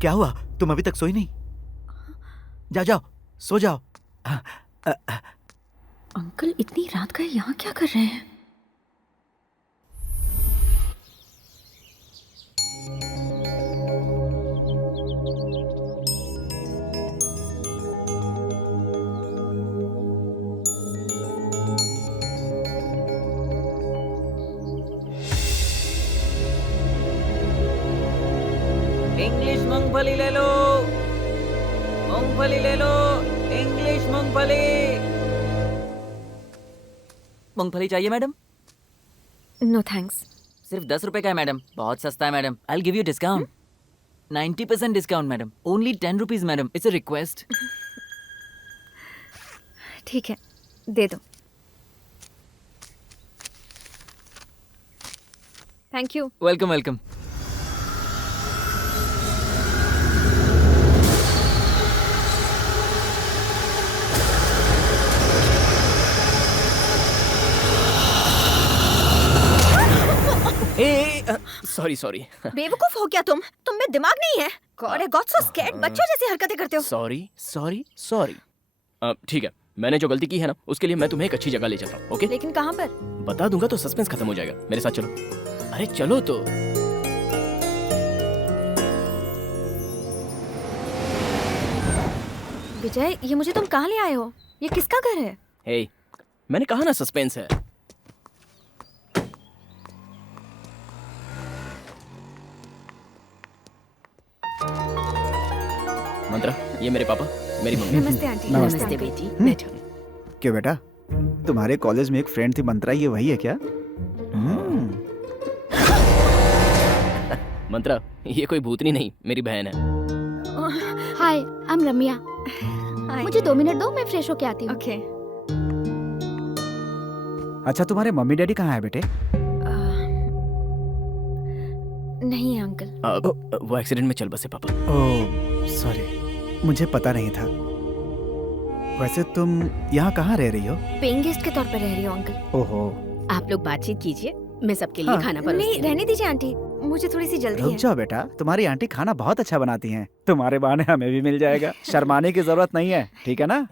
क्या हुआ? तुम अभी तक सोई नहीं? जाओ जाओ, सो जाओ। अंकल इतनी रात का यहाँ क्या कर रहे हैं? इंग्लिश मूंगफली ले लो, मूंगफली ले लो, इंग्लिश मूंगफली। मूंगफली चाहिए मैडम? No thanks. सिर्फ 10 रुपए का है मैडम, बहुत सस्ता है madam. I will give you discount, 90% discount madam, only 10 rupees madam, it's a request. ठीक है, दे दो। Thank you. Welcome welcome. Sorry sorry बेवकूफ हो क्या तुम में दिमाग नहीं है? God I got so scared, बच्चों जैसी हरकतें करते हो। Sorry sorry sorry. ठीक है, मैंने जो गलती की है ना उसके लिए मैं तुम्हें एक अच्छी जगह ले जाता हूँ। ओके? लेकिन कहाँ पर? बता दूंगा तो सस्पेंस खत्म हो जाएगा। मेरे साथ चलो। अरे चलो तो। विजय, ये मुझे तुम कहाँ ले आए हो? ये किसका घर है? हे, मैंने कहा ना सस्पेंस है। मंत्रा, ये मेरे पापा, मेरी मम्मी। नमस्ते आंटी। नमस्ते बेटी, बैठो। क्यों बेटा, तुम्हारे कॉलेज में एक फ्रेंड थी मंत्रा, ये वही है क्या? मंत्रा, ये कोई भूतनी नहीं, मेरी बहन है। हाय, आई एम रम्या। मुझे 2 मिनट दो, मैं फ्रेश होके आती हूँ। ओके। अच्छा, तुम्हारे मम्मी डैडी कहाँ है बेटे? नहीं है अंकल। वो एक्सीडेंट में चल बसे पापा। ओह सॉरी, मुझे पता नहीं था। वैसे तुम यहाँ कहाँ रह रही हो? पेइंग गेस्ट के तौर पर रह रही हो अंकल। ओहो। आप लोग बातचीत कीजिए, मैं सबके लिए खाना परोसती नहीं, हूँ। रहने दीजिए आंटी, मुझे थोड़ी सी जल्दी रुक है। जाओ बेटा, तुम्हारी आंटी खाना बहुत अच्छा बनाती हैं। तुम्हारे बहाने हमें भी मिल जाएगा। शर्माने की जरूरत नहीं है, ठीक है ना?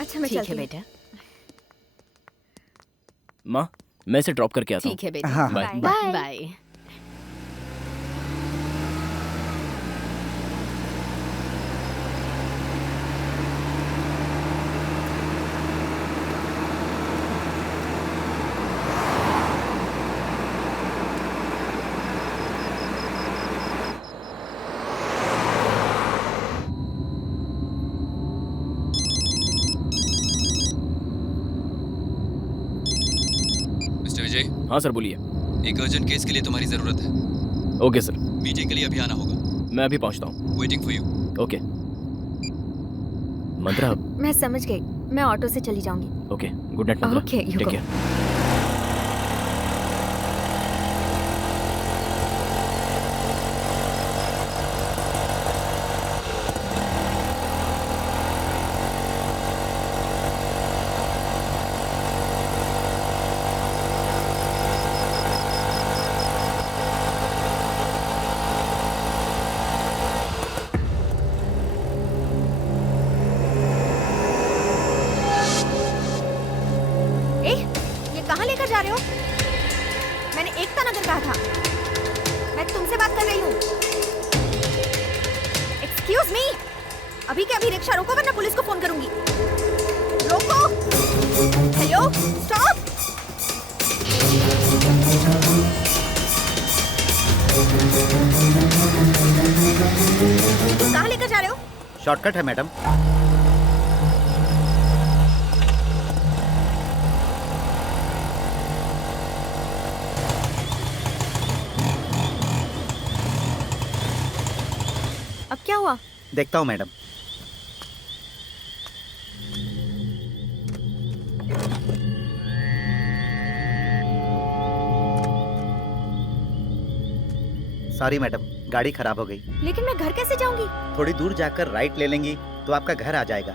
अच्छा, मैं ठीक चलती है हूँ। बेटा। माँ, मैं इसे ड्रॉप करके आता हूँ। ठीक है बेटा। हाँ, बाय। बाय। बाय। मिस्टर विजय, हाँ सर, बोलिए। एक अर्जेंट केस के लिए तुम्हारी जरूरत है। ओके सर, मीटिंग के लिए अभी आना होगा। मैं अभी पहुँचता हूँ। Waiting for you. Okay. Mantra, मैं समझ गई, मैं ऑटो से चली जाऊंगी। Okay, good night Mantra. Okay, you take go. Care. जा रहे हो? मैंने एकता नगर कहा था। मैं तुमसे बात कर रही हूँ। एक्सक्यूज मी, अभी के अभी रिक्शा रोको वरना पुलिस को फोन करूंगी। रोको। Hello, stop. कहाँ लेकर जा रहे हो? शॉर्टकट है मैडम। अब क्या हुआ? देखता हूँ मैडम। सॉरी मैडम, गाड़ी खराब हो गई। लेकिन मैं घर कैसे जाऊंगी? थोड़ी दूर जाकर राइट ले लेंगी तो आपका घर आ जाएगा।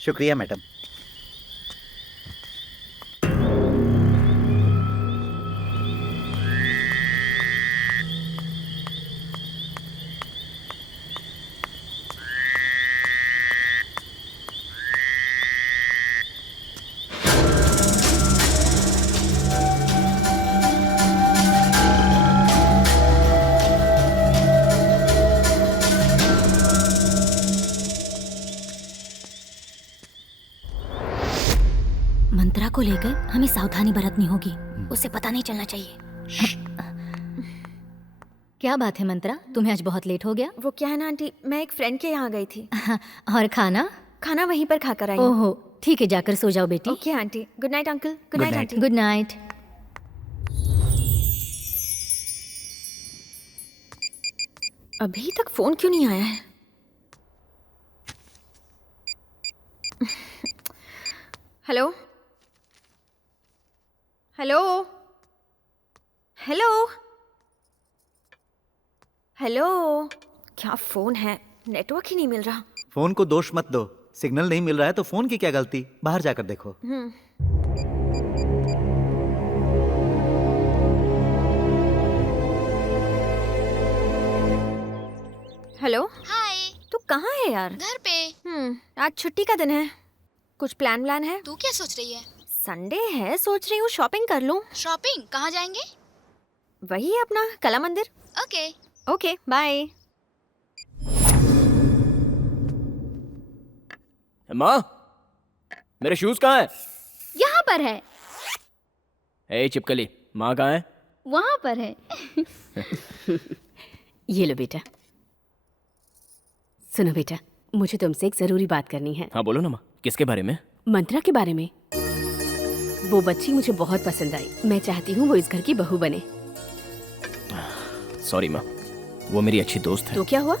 शुक्रिया मैडम। मंत्रा को लेकर हमें सावधानी बरतनी होगी। उसे पता नहीं चलना चाहिए। क्या बात है मंत्रा, तुम्हें आज बहुत लेट हो गया? वो क्या है ना आंटी, मैं एक फ्रेंड के यहाँ गई थी। और खाना? खाना वहीं पर खाकर आई हूँ। ओहो, ठीक है, जाकर सो जाओ बेटी। Okay aunty. Good night uncle. Good night aunty. Good night. अभी तक फोन क्यों नहीं आया है? Hello hello hello hello. क्या फोन है, नेटवर्क ही नहीं मिल रहा। फोन को दोष मत दो, सिग्नल नहीं मिल रहा है तो फोन की क्या गलती, बाहर जाकर देखो। हेलो। हाय। तू कहाँ है यार? घर पे। आज छुट्टी का दिन है, कुछ प्लान है? तू क्या सोच रही है? संडे है, सोच रही हूँ शॉपिंग कर लूँ। शॉपिंग कहाँ जाएंगे? वही अपना Kala Mandir. Okay. Okay bye. माँ, मेरे शूज कहाँ है? यहाँ पर है। ए चिपकली, माँ कहाँ है? वहाँ पर है। ये लो बेटा। सुनो बेटा, मुझे तुमसे एक जरूरी बात करनी है। हाँ बोलो ना माँ, किसके बारे में? मंत्रा के बारे में। वो बच्ची मुझे बहुत पसंद आई। मैं चाहती हूँ वो इस घर की बहू बने। सॉरी माँ, वो मेरी अच्छी दोस्त है। तो क्या हुआ?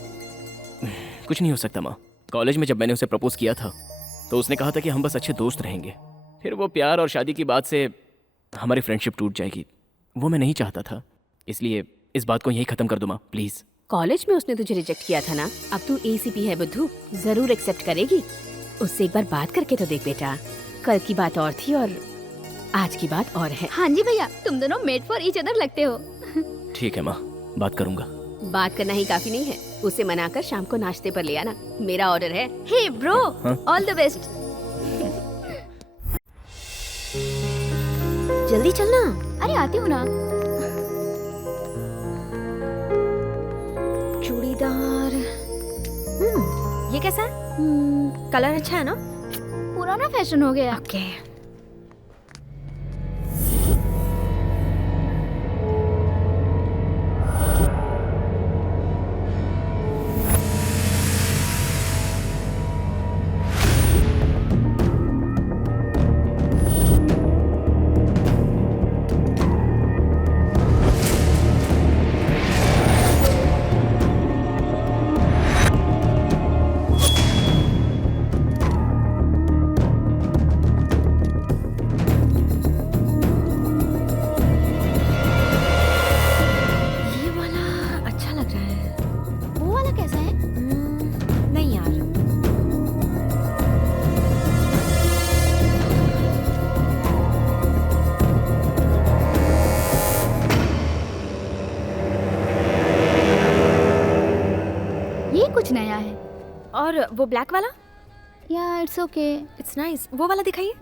कुछ नहीं हो सकता माँ। कॉलेज में जब मैंने उसे प्रपोज किया था तो उसने कहा था कि हम बस अच्छे दोस्त रहेंगे। फिर वो प्यार और शादी की बात से हमारी फ्रेंडशिप टूट जाएगी, वो मैं नहीं चाहता था। इसलिए इस बात को यहीं खत्म कर दो माँ, प्लीज। कॉलेज में उसने तुझे रिजेक्ट किया था ना, अब तू एसीपी है बुद्धू, जरूर एक्सेप्ट करेगी। उससे एक बार बात करके तो देख बेटा। कल की बात और थी और आज की बात और है। हाँ जी भैया, तुम दोनों मेड फॉर ईच अदर लगते हो। ठीक है माँ, बात करूंगा। बात करना ही काफी नहीं है, उसे मनाकर शाम को नाश्ते पर ले आना, मेरा ऑर्डर है। Hey bro, all the best. जल्दी चलना। अरे आती हूँ ना। चूड़ीदार। ये कैसा है? कलर अच्छा है ना? पुराना फैशन हो गया। ओके। कुछ नया है। और वो ब्लैक वाला? या इट्स ओके। It's nice. वो वाला दिखाइए।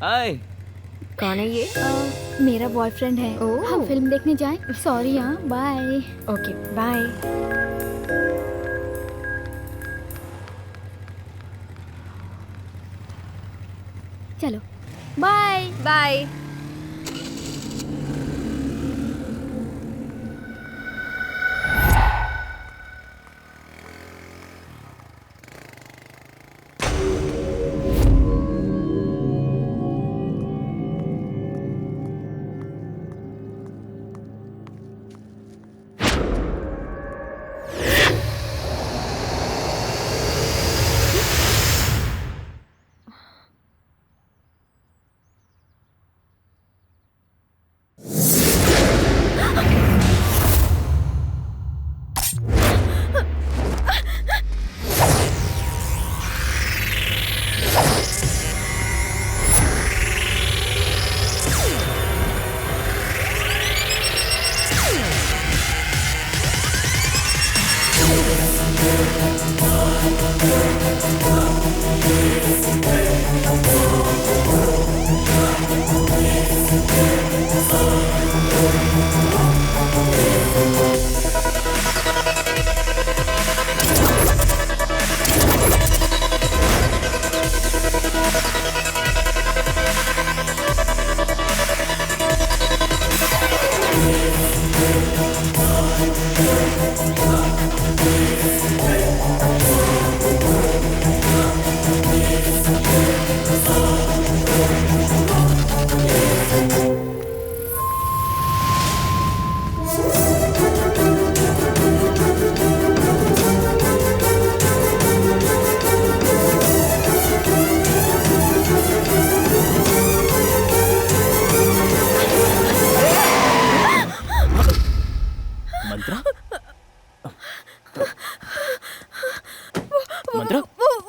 हाय। कौन है ये? मेरा बॉयफ्रेंड है। हम फिल्म देखने जाएं? सॉरी हाँ, बाय। Okay bye. चलो बाय बाय।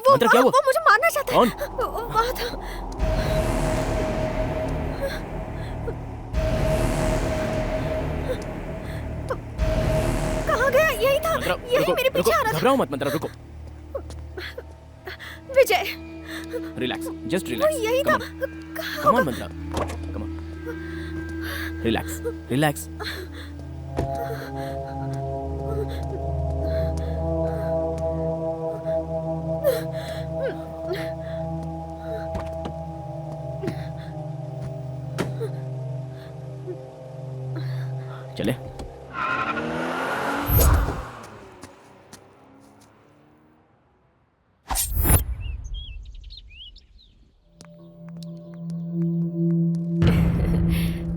मंत्रा क्या हुआ? वो मुझे मारना चाहता है। कौन? वहाँ था। कहाँ गया? यही था। यही मेरे पीछे आ रहा था। घबराओ मत मंत्रा, रुको। विजय, रिलैक्स, जस्ट रिलैक्स। वो यही था। Come on Mantra, come on. Relax, relax. चले।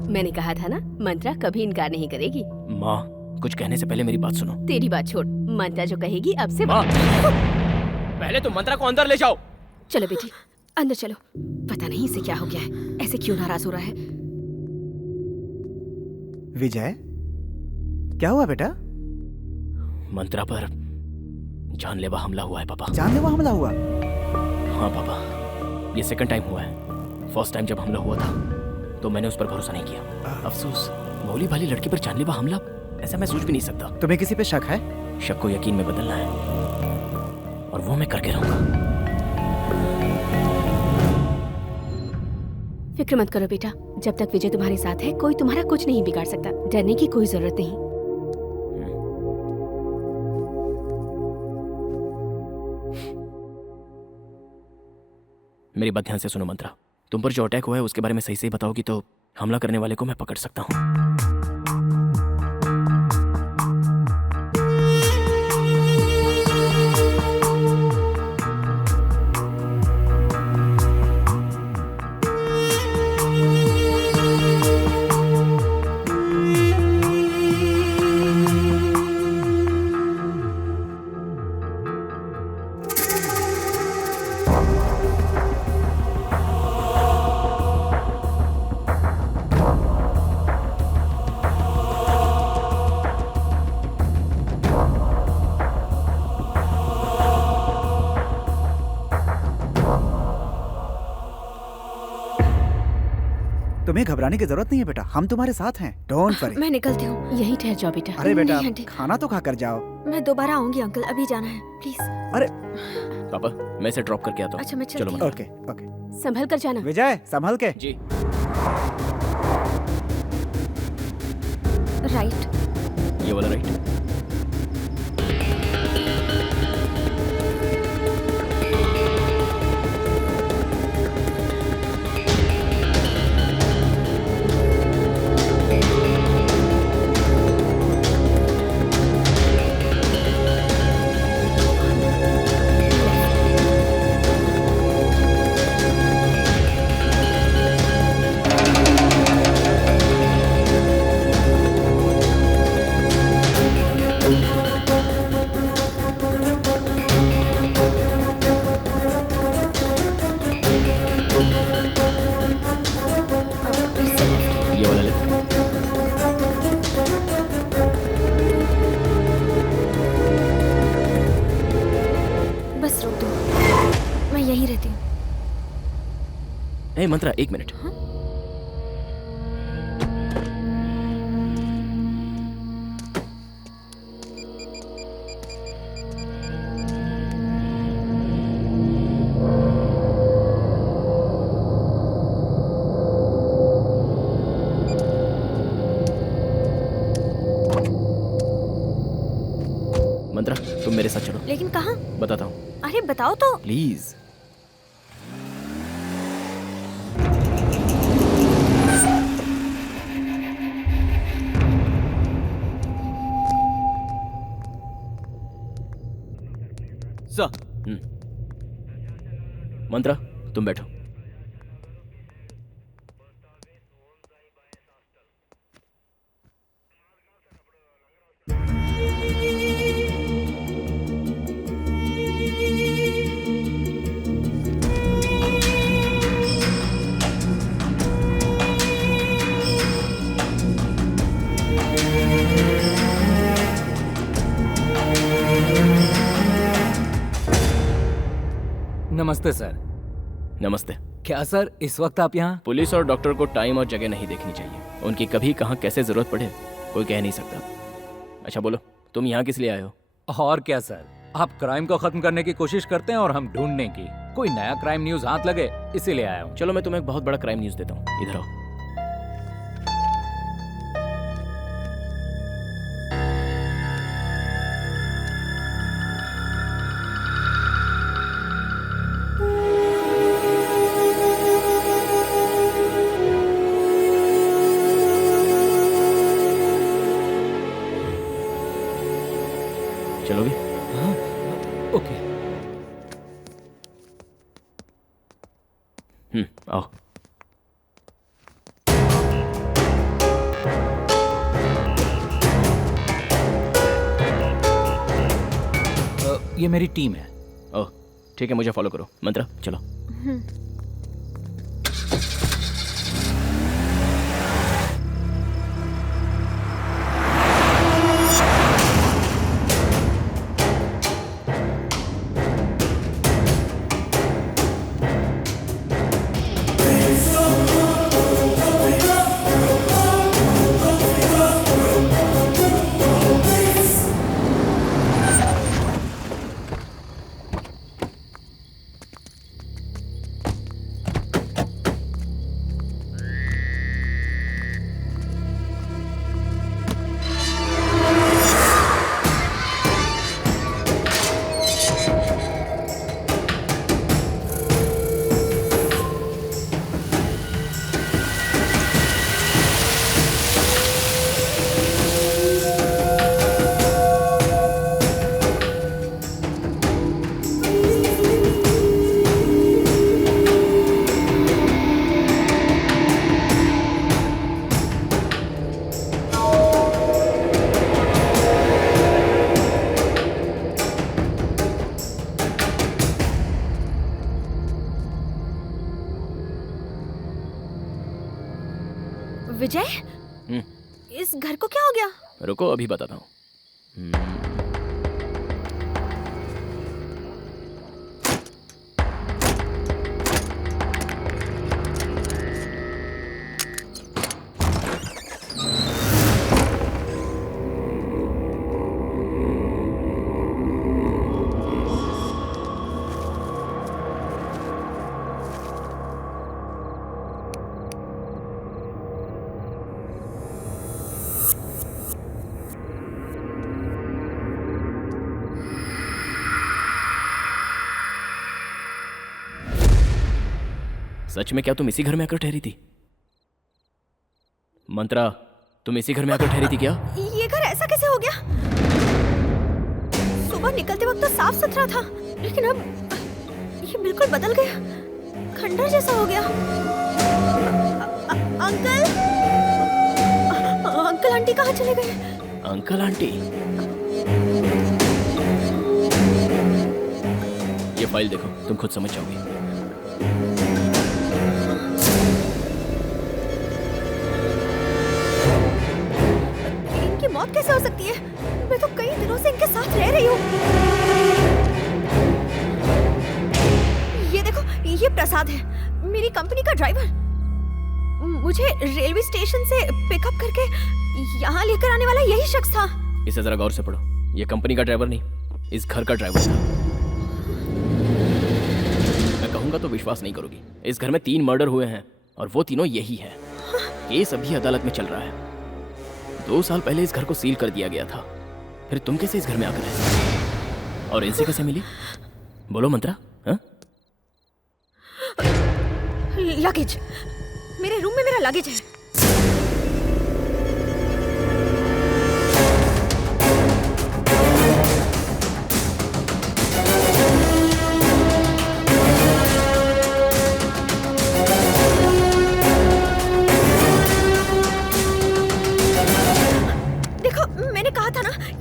मैंने कहा था ना, मंत्रा कभी इनकार नहीं करेगी। माँ, कुछ कहने से पहले मेरी बात सुनो। तेरी बात छोड़, मंत्रा जो कहेगी अब से। माँ, पहले तुम मंत्रा को अंदर ले जाओ। चलो बेटी, अंदर चलो। पता नहीं इसे क्या हो गया है, ऐसे क्यों नाराज हो रहा है। विजय, क्या हुआ बेटा? मंत्रा पर जानलेवा हमला हुआ है पापा। जानलेवा हमला हुआ? हाँ पापा, ये सेकंड टाइम हुआ है। फर्स्ट टाइम जब हमला हुआ था तो मैंने उस पर भरोसा नहीं किया। अफसोस, भोली भाली लड़की पर जानलेवा हमला, ऐसा मैं सोच भी नहीं सकता। तुम्हें किसी पे शक है? शक को यकीन में बदलना है और वो मैं करके रहूंगा। फिक्र मत करो बेटा, जब तक विजय तुम्हारे साथ है कोई तुम्हारा कुछ नहीं बिगाड़ सकता। डरने की कोई जरूरत नहीं। मेरी बात ध्यान से सुनो मंत्रा। तुम पर जो अटैक हुआ है उसके बारे में सही सही बताओगी तो हमला करने वाले को मैं पकड़ सकता हूँ। तुम्हें घबराने की जरूरत नहीं है बेटा, हम तुम्हारे साथ हैं। Don't worry. मैं निकलती हूँ। यहीं ठहर जाओ बेटा। अरे बेटा नहीं, आंटी। खाना तो खा कर जाओ। मैं दोबारा आऊंगी अंकल, अभी जाना है प्लीज। अरे पापा मैं इसे ड्रॉप करके आता हूँ। अच्छा मैं चलो चलती हूँ। Okay okay. संभल कर जाना। विजय संभल के। जी। राइट। ये वाला राइट। ये वाला लेफ्ट। बस रोक दो, मैं यहीं रहती हूँ। ए मंत्रा एक मिनट। मंत्रा तुम मेरे साथ चलो। लेकिन कहाँ? बताता हूँ अरे बताओ तो। प्लीज। सर। मंत्रा तुम बैठो। नमस्ते सर। नमस्ते। क्या सर इस वक्त आप यहाँ? पुलिस और डॉक्टर को टाइम और जगह नहीं देखनी चाहिए, उनकी कभी कहाँ कैसे जरूरत पड़े कोई कह नहीं सकता। अच्छा बोलो तुम यहाँ किस लिए आए हो? और क्या सर, आप क्राइम को खत्म करने की कोशिश करते हैं और हम ढूंढने की। कोई नया क्राइम न्यूज हाथ लगे इसीलिए आया हूँ। चलो मैं तुम्हें एक बहुत बड़ा क्राइम न्यूज देता हूँ, इधर आओ। चलोगे? हाँ, ओके। आओ। ये मेरी टीम है। ओह ठीक है, मुझे फॉलो करो। मंत्रा चलो। विजय, इस घर को क्या हो गया? रुको अभी बताता हूँ। सच में क्या तुम इसी घर में आकर ठहरी थी? मंत्रा, तुम इसी घर में आकर ठहरी थी क्या? ये घर ऐसा कैसे हो गया? सुबह निकलते वक्त तो साफ सुथरा था, लेकिन अब ये बिल्कुल बदल गया, खंडर जैसा हो गया। अंकल, अंकल आंटी कहाँ चले गए? Uncle aunty? ये फाइल देखो, तुम खुद समझ जाओगी। मौत कैसे हो सकती है? मैं तो कई दिनों से इनके साथ रह रही हूँ। ये देखो, ये प्रसाद है, मेरी कंपनी का ड्राइवर। मुझे रेलवे स्टेशन से पिकअप करके यहाँ लेकर आने वाला यही शख्स था। इसे जरा गौर से पढ़ो। ये कंपनी का ड्राइवर नहीं, इस घर का ड्राइवर था। मैं कहूंगा तो विश्वास नहीं करोगी। इस घर में 3 मर्डर हुए हैं और वो तीनों यही है। केस अभी अदालत में चल रहा है। 2 साल पहले इस घर को सील कर दिया गया था। फिर तुम कैसे इस घर में आकर रह सकती? और इनसे कैसे मिली? बोलो मंत्रा। हाँ? लगेज, मेरे रूम में मेरा लगेज है।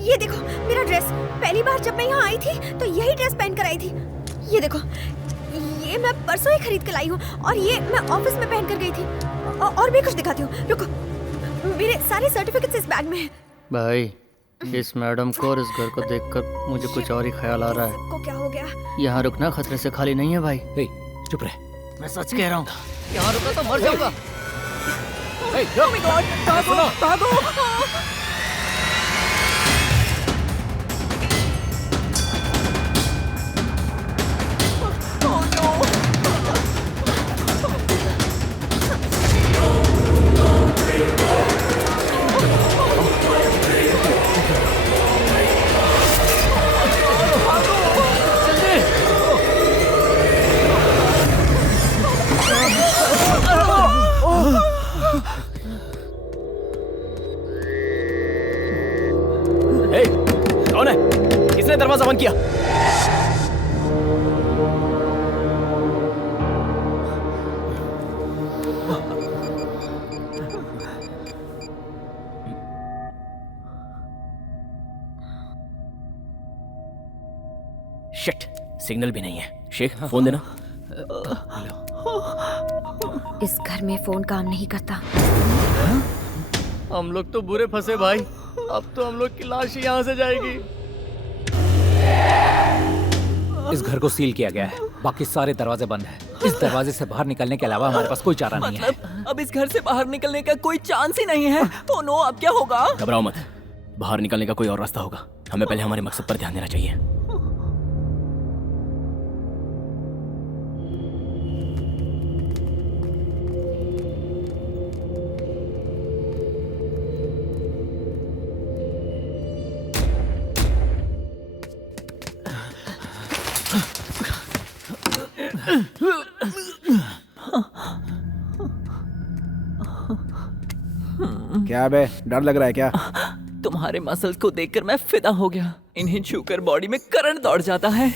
ये देखो मेरा ड्रेस, पहली बार जब मैं यहाँ आई थी तो यही ड्रेस पहन कर आई थी। ये देखो, ये मैं परसों ही खरीद कर लाई हूँ और ये मैं ऑफिस में पहन कर गई थी। और भी कुछ दिखाती हूँ, रुको। मेरे सारे सर्टिफिकेट्स इस बैग में हैं। भाई, इस मैडम को और इस घर को देखकर मुझे कुछ और ही ख्याल आ रहा है। को क्या हो गया? यहाँ रुकना खतरे से खाली नहीं है भाई। चुप रहे, मैं सच कह रहा हूँ। यहाँ रुका तो मर जाऊंगा। भागो। कौन है? किसने दरवाजा बंद किया? शिट, सिग्नल भी नहीं है। शेख, फोन देना। इस घर में फोन काम नहीं करता। हम लोग तो बुरे फंसे भाई। अब तो हम लोग की लाश ही यहाँ से जाएगी। इस घर को सील किया गया है, बाकी सारे दरवाजे बंद हैं। इस दरवाजे से बाहर निकलने के अलावा हमारे पास कोई चारा नहीं है। अब इस घर से बाहर निकलने का कोई चांस ही नहीं है। तो नो, अब क्या होगा? घबराओ मत, बाहर निकलने का कोई और रास्ता होगा। हमें पहले हमारे मकसद पर ध्यान देना चाहिए। क्या बे, डर लग रहा है क्या? तुम्हारे मसल्स को देखकर मैं फिदा हो गया। इन्हें छूकर बॉडी में करंट दौड़ जाता है।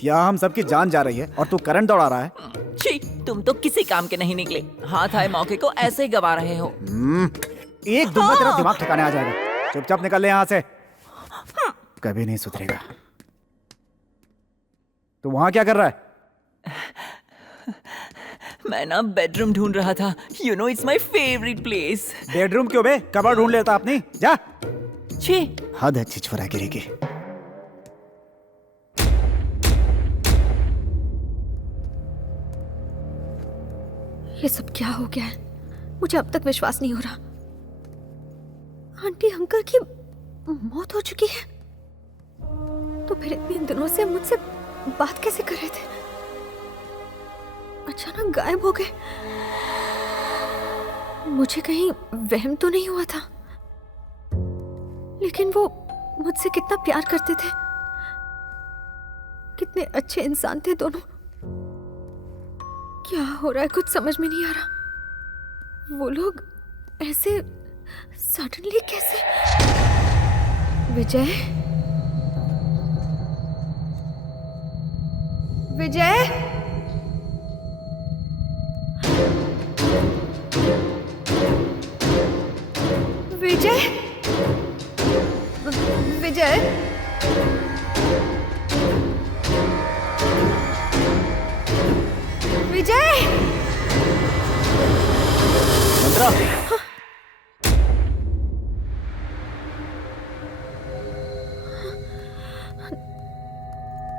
क्या हम सबकी जान जा रही है और तू करंट दौड़ा रहा है? छी, तुम तो किसी काम के नहीं निकले। हाथ आए मौके को ऐसे ही गवा रहे हो। एक दूंगा तेरा दिमाग ठिकाने आ जाएगा। चुपचाप निकल ले यहाँ से, कभी नहीं सुधरेगा। तू वहां क्या कर रहा है? मैं ना बेडरूम ढूंढ रहा था. You know it's my favorite place. Bedroom क्यों बे? कबाड़ ढूंढ लेता अपनी. जा. छी. हद है छिछोरागिरी की. ये सब क्या हो गया है? मुझे अब तक विश्वास नहीं हो रहा. आंटी अंकल की मौत हो चुकी है, तो फिर इतने दिनों से मुझसे बात कैसे कर रहे थे? अचानक गायब हो गए. मुझे कहीं वहम तो नहीं हुआ था? लेकिन वो मुझसे कितना प्यार करते थे, कितने अच्छे इंसान थे दोनों. क्या हो रहा है कुछ समझ में नहीं आ रहा. वो लोग ऐसे सडनली कैसे? विजय, विजय, विजय, विजय, विजय. मंत्रा,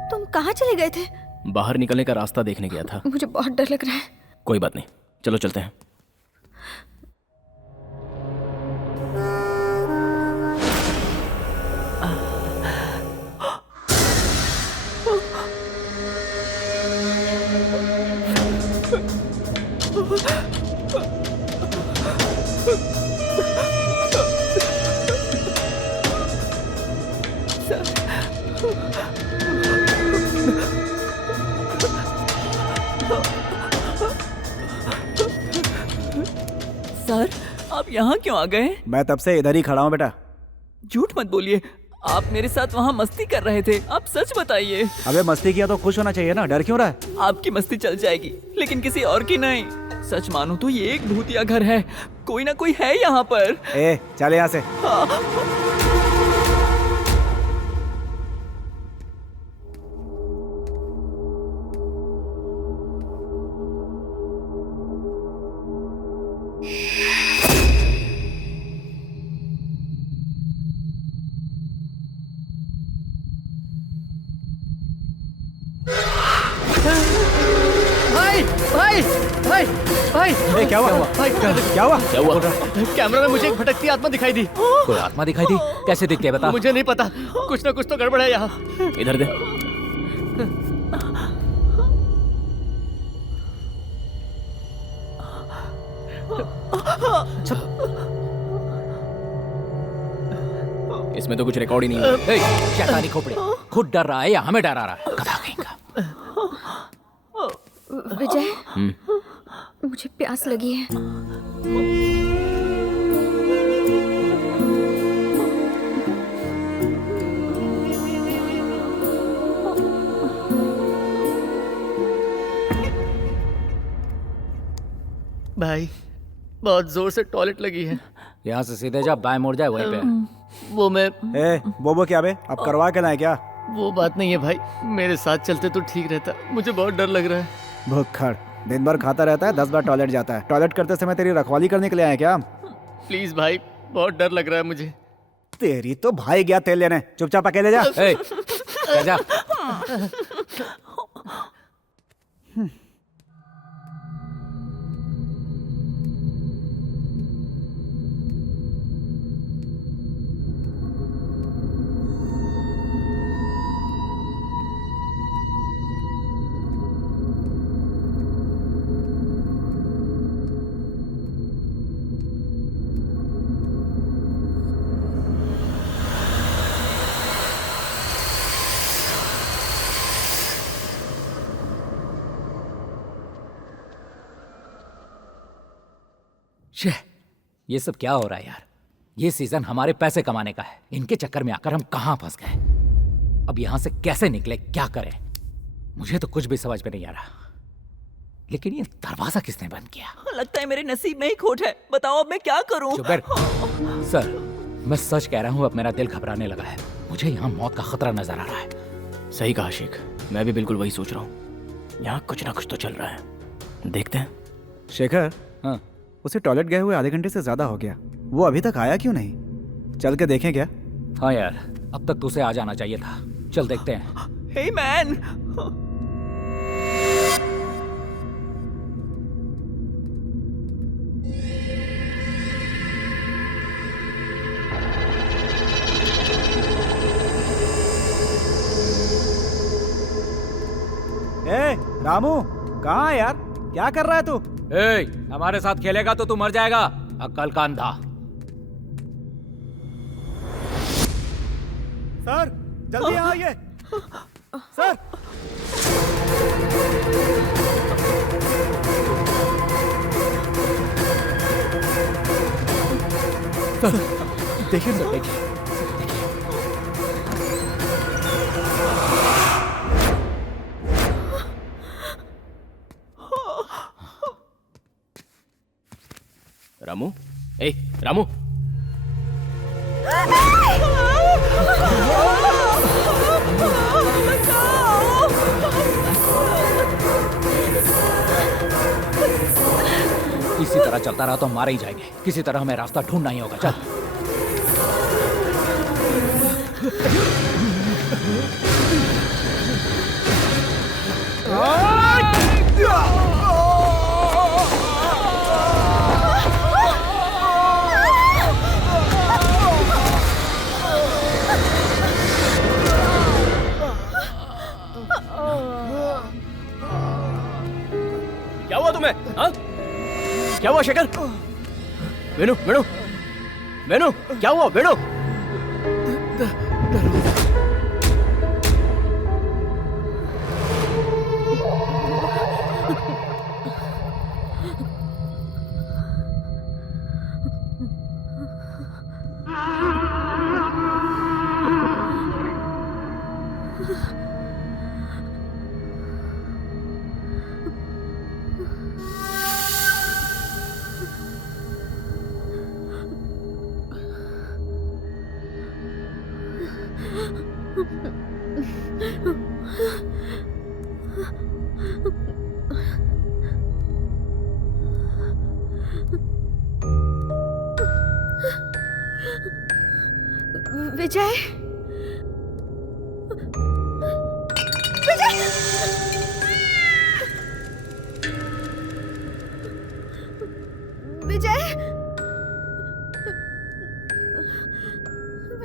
तुम कहाँ चले गए थे? बाहर निकलने का रास्ता देखने गया था. मुझे बहुत डर लग रहा है. कोई बात नहीं, चलो चलते हैं. सर, आप यहाँ क्यों आ गए? मैं तब से इधर ही खड़ा हूँ बेटा. झूठ मत बोलिए. आप मेरे साथ वहाँ मस्ती कर रहे थे. आप सच बताइए. अबे मस्ती किया तो खुश होना चाहिए ना. डर क्यों रहा है? आपकी मस्ती चल जाएगी, लेकिन किसी और की नहीं. सच मानो तो ये एक भूतिया घर है. कोई ना कोई है यहाँ पर. ए, चल यहाँ से. भाई क्या हुआ? भाई क्या हुआ? क्या हुआ? कैमरा में मुझे एक भटकती आत्मा दिखाई दी. कोई आत्मा दिखाई दी? कैसे दिखती है बता. मुझे नहीं पता, कुछ ना कुछ तो गड़बड़ है यहाँ. इधर दे. इसमें तो कुछ रिकॉर्ड ही नहीं है. शैतानी खोपड़ी, खुद डर रहा है या हमें डरा रहा है? गधा कहीं का. विजय, मुझे प्यास लगी है. भाई बहुत जोर से टॉयलेट लगी है. यहाँ से सीधे जा, बाएं मुड़ जाए वहीं पे. वो मैं वो क्या बे? अब करवा के लाए क्या? वो बात नहीं है भाई, मेरे साथ चलते तो ठीक रहता. मुझे बहुत डर लग रहा है. भुक्खड़, दिन भर खाता रहता है, 10 बार टॉयलेट जाता है. टॉयलेट करते समय तेरी रखवाली करने के लिए आया क्या? प्लीज भाई, बहुत डर लग रहा है मुझे. तेरी तो भाई गया तेल लेने. चुपचाप अकेले जा. जा. ये सब क्या हो रहा है यार? ये सीजन हमारे पैसे कमाने का है. इनके चक्कर में आकर हम कहां फंस गए. अब यहां से कैसे निकले, क्या करें? मुझे तो कुछ भी समझ में नहीं आ रहा. लेकिन ये दरवाजा किसने बंद किया? लगता है मेरे नसीब में ही खोट है. बताओ अब मैं क्या करूं? चुप बैठ. सर, मैं सच कह रहा हूं, अब मेरा दिल घबराने लगा है. मुझे यहाँ मौत का खतरा नजर आ रहा है. सही कहा शेख, मैं भी बिल्कुल वही सोच रहा हूँ. यहाँ कुछ ना कुछ तो चल रहा है. देखते हैं. शेखर, हाँ। उसे टॉयलेट गए हुए आधे घंटे से ज्यादा हो गया। वो अभी तक आया क्यों नहीं? चल के देखें क्या? हाँ यार, अब तक तो उसे आ जाना चाहिए था। चल देखते हैं। Hey man! ए, रामू, कहाँ है यार? क्या कर रहा है तू? ए, हमारे साथ खेलेगा तो तू मर जाएगा, अक्कल का अंधा। सर, जल्दी यहाँ आइए। सर, देखिए सर, देखिए। रामू, ए रामू, इसी तरह चलता रहा तो हम मारे ही जाएंगे। किसी तरह हमें रास्ता ढूंढना ही होगा। चल। क्या हुआ तुम्हें? हाँ? क्या हुआ शेखर? वेणु, वेणु, वेणु, क्या हुआ वेणु? विजय, विजय, विजय,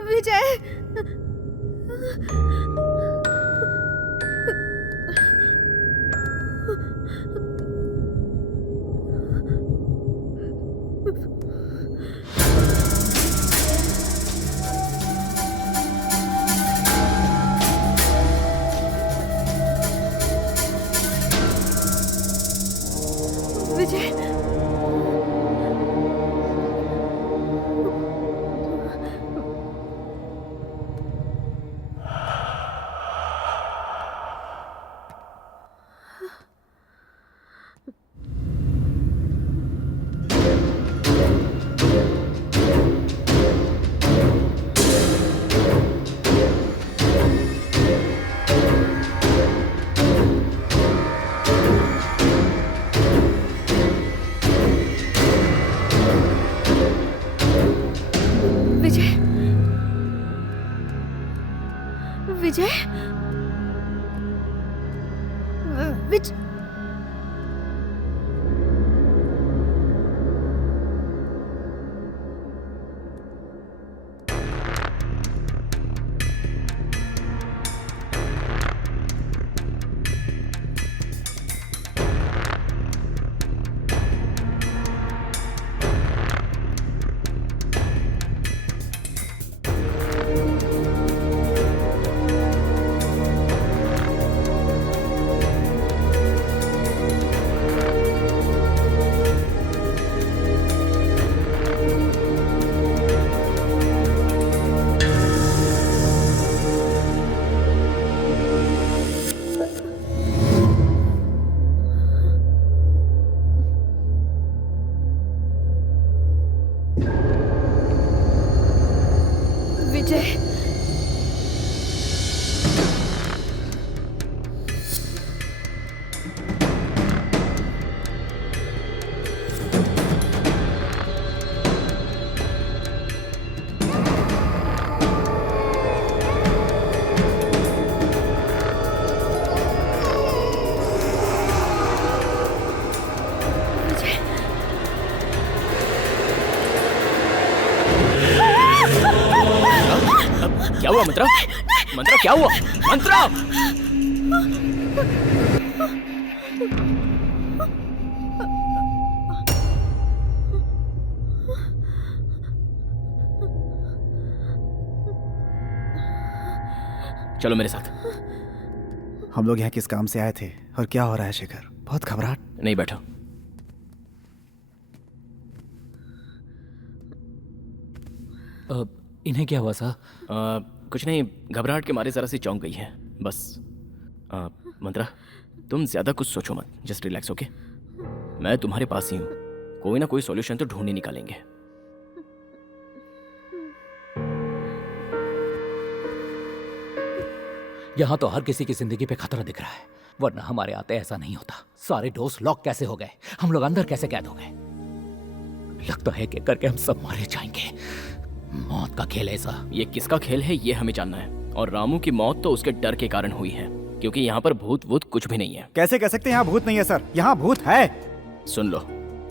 विजय, विजय, विजय, हुआ मंत्रा? मंत्रा क्या हुआ? मंत्रा! चलो मेरे साथ। हम लोग यहाँ किस काम से आए थे और क्या हो रहा है शेखर? बहुत घबराहट। नहीं, बैठो। इन्हें क्या हुआ सर? कुछ नहीं, घबराहट के मारे जरा सी चौंक गई है बस। मंत्रा, तुम ज्यादा कुछ सोचो मत, जस्ट रिलैक्स। ओके, मैं तुम्हारे पास ही हूँ, कोई ना कोई सॉल्यूशन तो ढूंढ ही निकालेंगे। यहाँ तो हर किसी की जिंदगी पे खतरा दिख रहा है, वरना हमारे आते ऐसा नहीं होता। सारे डोर्स लॉक कैसे हो गए? हम लोग अंदर कैसे कैद हो गए? लगता है कि करके हम सब मारे जाएंगे। मौत का खेल ऐसा। ये किसका खेल है ये हमें जानना है, और रामू की मौत तो उसके डर के कारण हुई है, क्योंकि यहाँ पर भूत वूत कुछ भी नहीं है। कैसे कह सकते हैं यहाँ भूत नहीं है सर? यहाँ भूत है। सुन लो,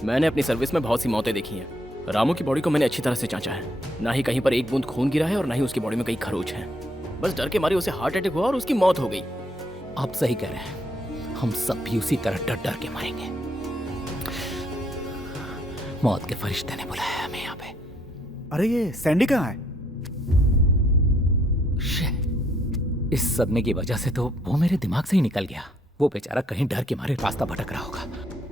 मैंने अपनी सर्विस में बहुत सी मौतें देखी हैं। रामू की बॉडी को मैंने अच्छी तरह से जांचा है, ना ही कहीं पर एक बूंद खून गिरा है और ना ही उसकी बॉडी में कई खरोच हैं। बस डर के मारे उसे हार्ट अटैक हुआ और उसकी मौत हो गई। आप सही कह रहे हैं, हम सब भी उसी तरह डर डर के मरेंगे। मौत के फरिश्ते ने बुलाया हमें यहाँ पे। अरे ये सैंडी कहाँ है? इस सदमे की वजह से तो वो मेरे दिमाग से ही निकल गया। वो बेचारा कहीं डर के मारे रास्ता भटक रहा होगा,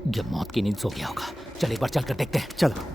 जब मौत की नींद सो गया होगा। चल एक बार चल कर देखते हैं। चलो।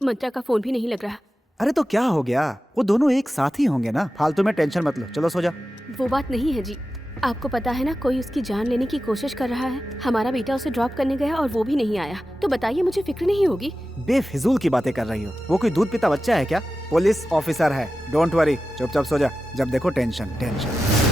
मंत्रा का फोन भी नहीं लग रहा। अरे तो क्या हो गया? वो दोनों एक साथ ही होंगे ना, फालतू में टेंशन मत लो। चलो सो जा। वो बात नहीं है जी, आपको पता है ना, कोई उसकी जान लेने की कोशिश कर रहा है। हमारा बेटा उसे ड्रॉप करने गया और वो भी नहीं आया, तो बताइए मुझे फिक्र नहीं होगी? बेफिजूल की बातें कर रही हो। वो कोई दूध पीता बच्चा है क्या? पुलिस ऑफिसर है। डोंट वरी, चुपचाप सो जा। जब देखो टेंशन टेंशन।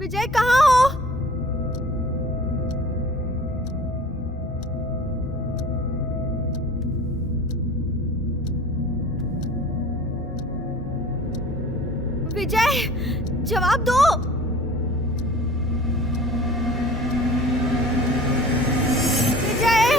विजय कहाँ हो? विजय, जवाब दो। विजय,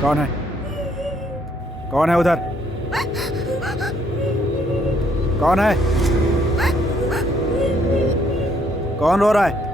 कौन है? कौन है उधर? कौन है? कौन रो रहा है?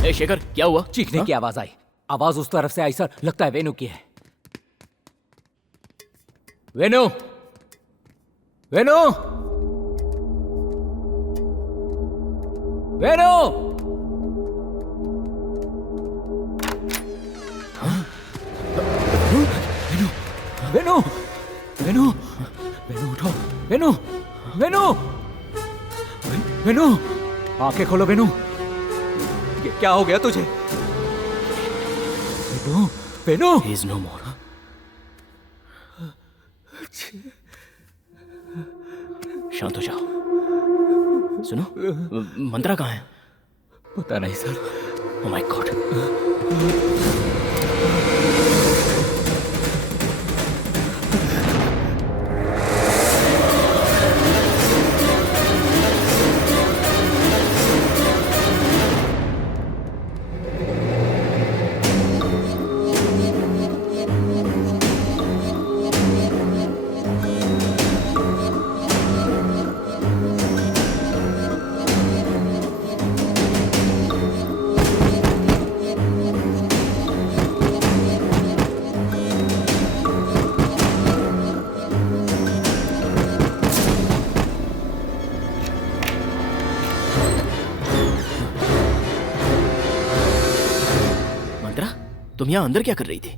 ए शेखर, क्या हुआ? चीखने की आवाज आई। आवाज उस तरफ से आई सर, लगता है वेनु की है। वेनु, वेनु, वेनु, वेनु, वेनु, वेनु उठो, वेनु, वेनु, वेनु, आंखें खोलो वेनु। क्या हो गया तुझे? Venu, Venu, He is no more. शांत हो जाओ। सुनो, मंत्रा कहाँ है? पता नहीं सर। Oh my God. तुम यहाँ अंदर क्या कर रही थी?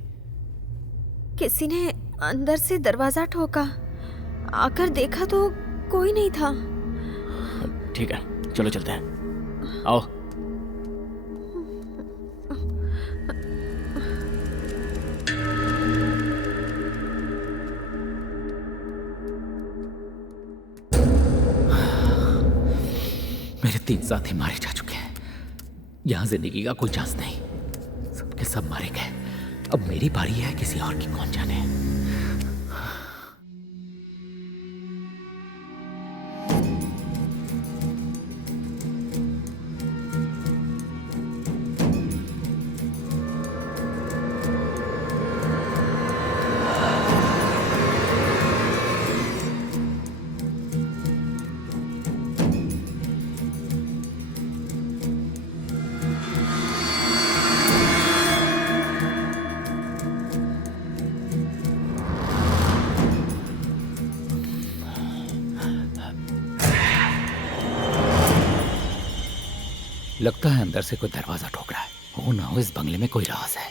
किसी ने अंदर से दरवाजा ठोका। आकर देखा तो कोई नहीं था। ठीक है, चलो चलते हैं। आओ। मेरे 3 साथी मारे जा चुके हैं। यहाँ जिंदगी का कोई चांस नहीं। सबके सब मारे गए। अब मेरी बारी है, किसी और की कौन जाने। लगता है अंदर से कोई दरवाजा ठोक रहा है। हो ना हो इस बंगले में कोई राज है।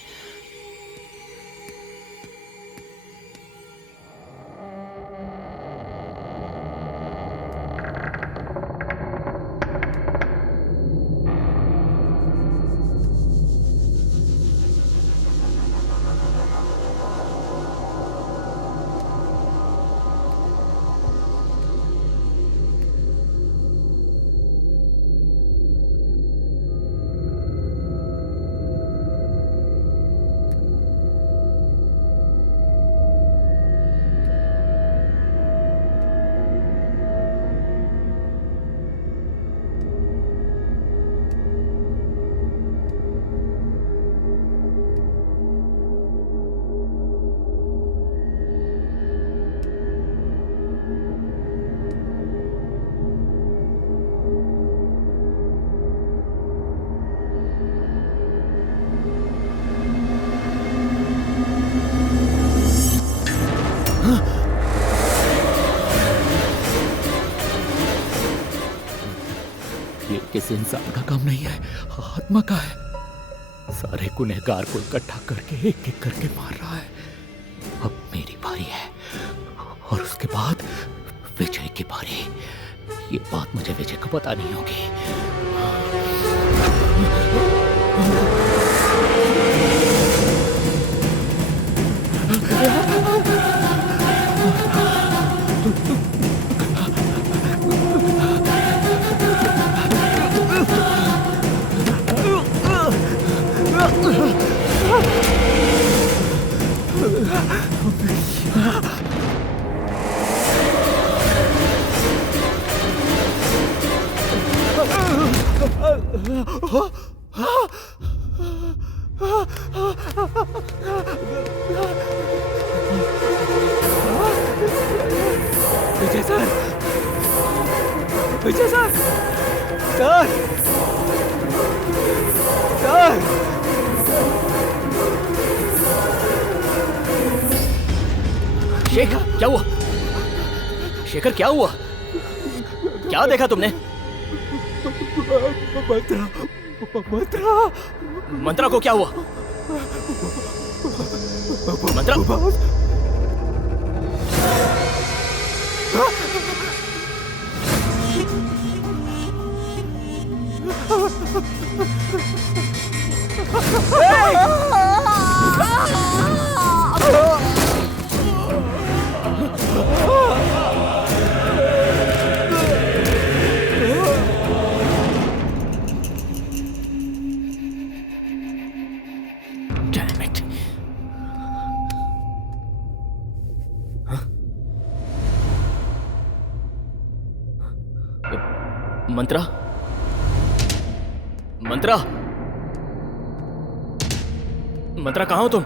ये किसी इंसान का काम नहीं है, आत्मा का है। सारे गुनहगार को इकट्ठा करके एक एक करके मार रहा है। अब मेरी बारी है और उसके बाद विजय की बारी। ये बात मुझे विजय को बतानी होगी। विजय सर, विजय सर, सर, सर। शेखर, क्या हुआ? शेखर, क्या हुआ? क्या देखा तुमने? मंत्रा, मंत्रा, मंत्रा को क्या हुआ? मंत्रा, Damn it. मंत्रा, मंत्रा, मंत्रा, कहाँ हो तुम?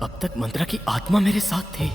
अब तक मंत्रा की आत्मा मेरे साथ थी।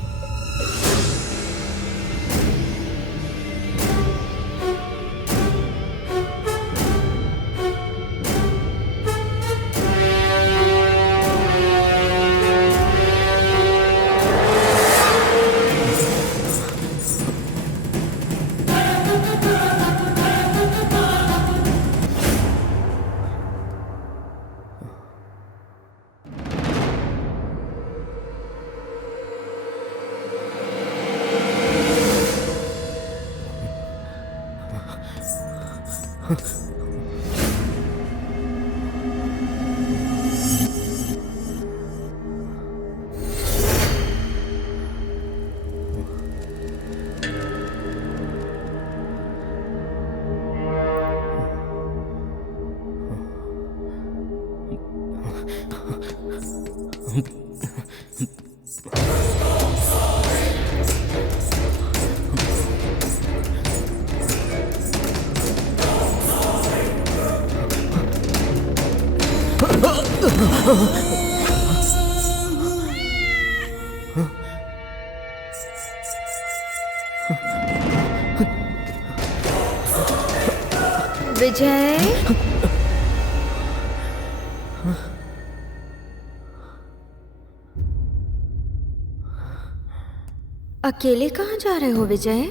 विजय, अकेले कहाँ जा रहे हो विजय?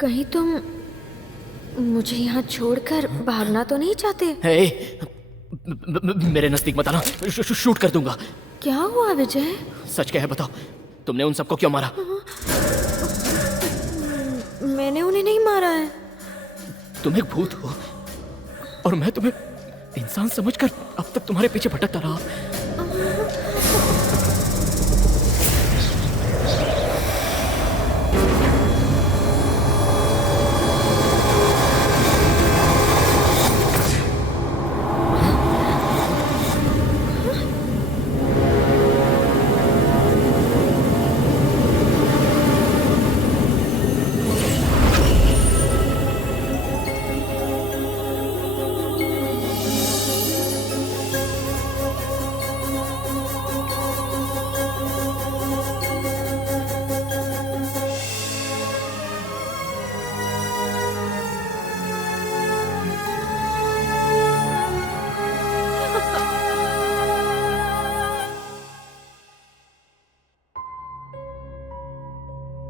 कहीं तुम मुझे यहाँ छोड़कर भागना तो नहीं चाहते? हे, मेरे नजदीक मत आना, शूट कर दूंगा। क्या हुआ विजय? सच क्या है बताओ, तुमने उन सबको क्यों मारा? मैंने उन्हें नहीं मारा है। तुम एक भूत हो और मैं तुम्हें इंसान समझकर अब तक तुम्हारे पीछे भटकता रहा।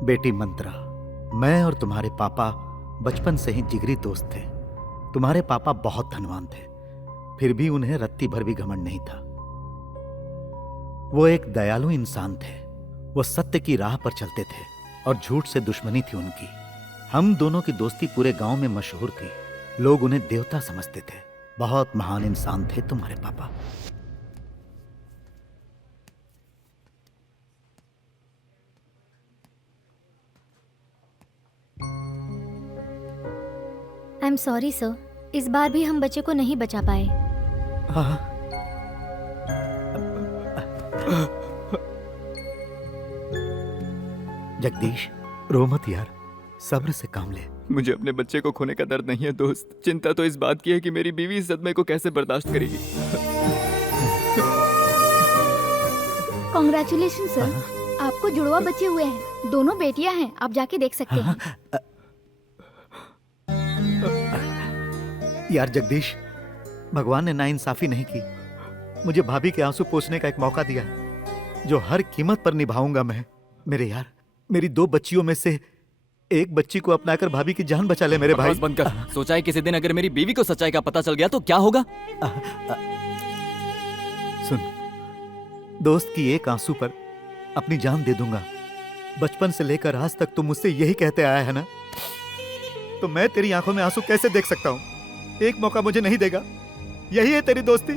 बेटी मंत्रा, मैं और तुम्हारे पापा बचपन से ही जिगरी दोस्त थे। तुम्हारे पापा बहुत धनवान थे, फिर भी उन्हें रत्ती भर भी घमंड नहीं था। वो एक दयालु इंसान थे। वो सत्य की राह पर चलते थे और झूठ से दुश्मनी थी उनकी। हम दोनों की दोस्ती पूरे गांव में मशहूर थी। लोग उन्हें देवता समझते थे। बहुत महान इंसान थे तुम्हारे पापा। आई एम सॉरी सर, इस बार भी हम बच्चे को नहीं बचा पाए। जगदीश, रो मत यार, सब्र से काम ले। मुझे अपने बच्चे को खोने का दर्द नहीं है दोस्त। चिंता तो इस बात की है कि मेरी बीवी इस सदमे को कैसे बर्दाश्त करेगी। कॉन्ग्रेचुलेशन सर, आपको जुड़वा बच्चे हुए हैं। दोनों बेटियां हैं, आप जाके देख सकते हैं। यार जगदीश, भगवान ने नाइंसाफी नहीं की। मुझे भाभी के आंसू पोंछने का एक मौका दिया है जो हर कीमत पर निभाऊंगा मैं। मेरे यार, मेरी 2 बच्चियों में से एक बच्ची को अपनाकर भाभी की जान बचा ले मेरे भाई। बंद कर। सोचा है किसी दिन अगर मेरी बीवी को सच्चाई का पता चल गया तो क्या होगा? सुन, दोस्त की एक आंसू पर अपनी जान दे दूंगा। बचपन से लेकर आज तक तुम मुझसे यही कहते आया है ना, तो मैं तेरी आंखों में आंसू कैसे देख सकता हूँ? एक मौका मुझे नहीं देगा? यही है तेरी दोस्ती?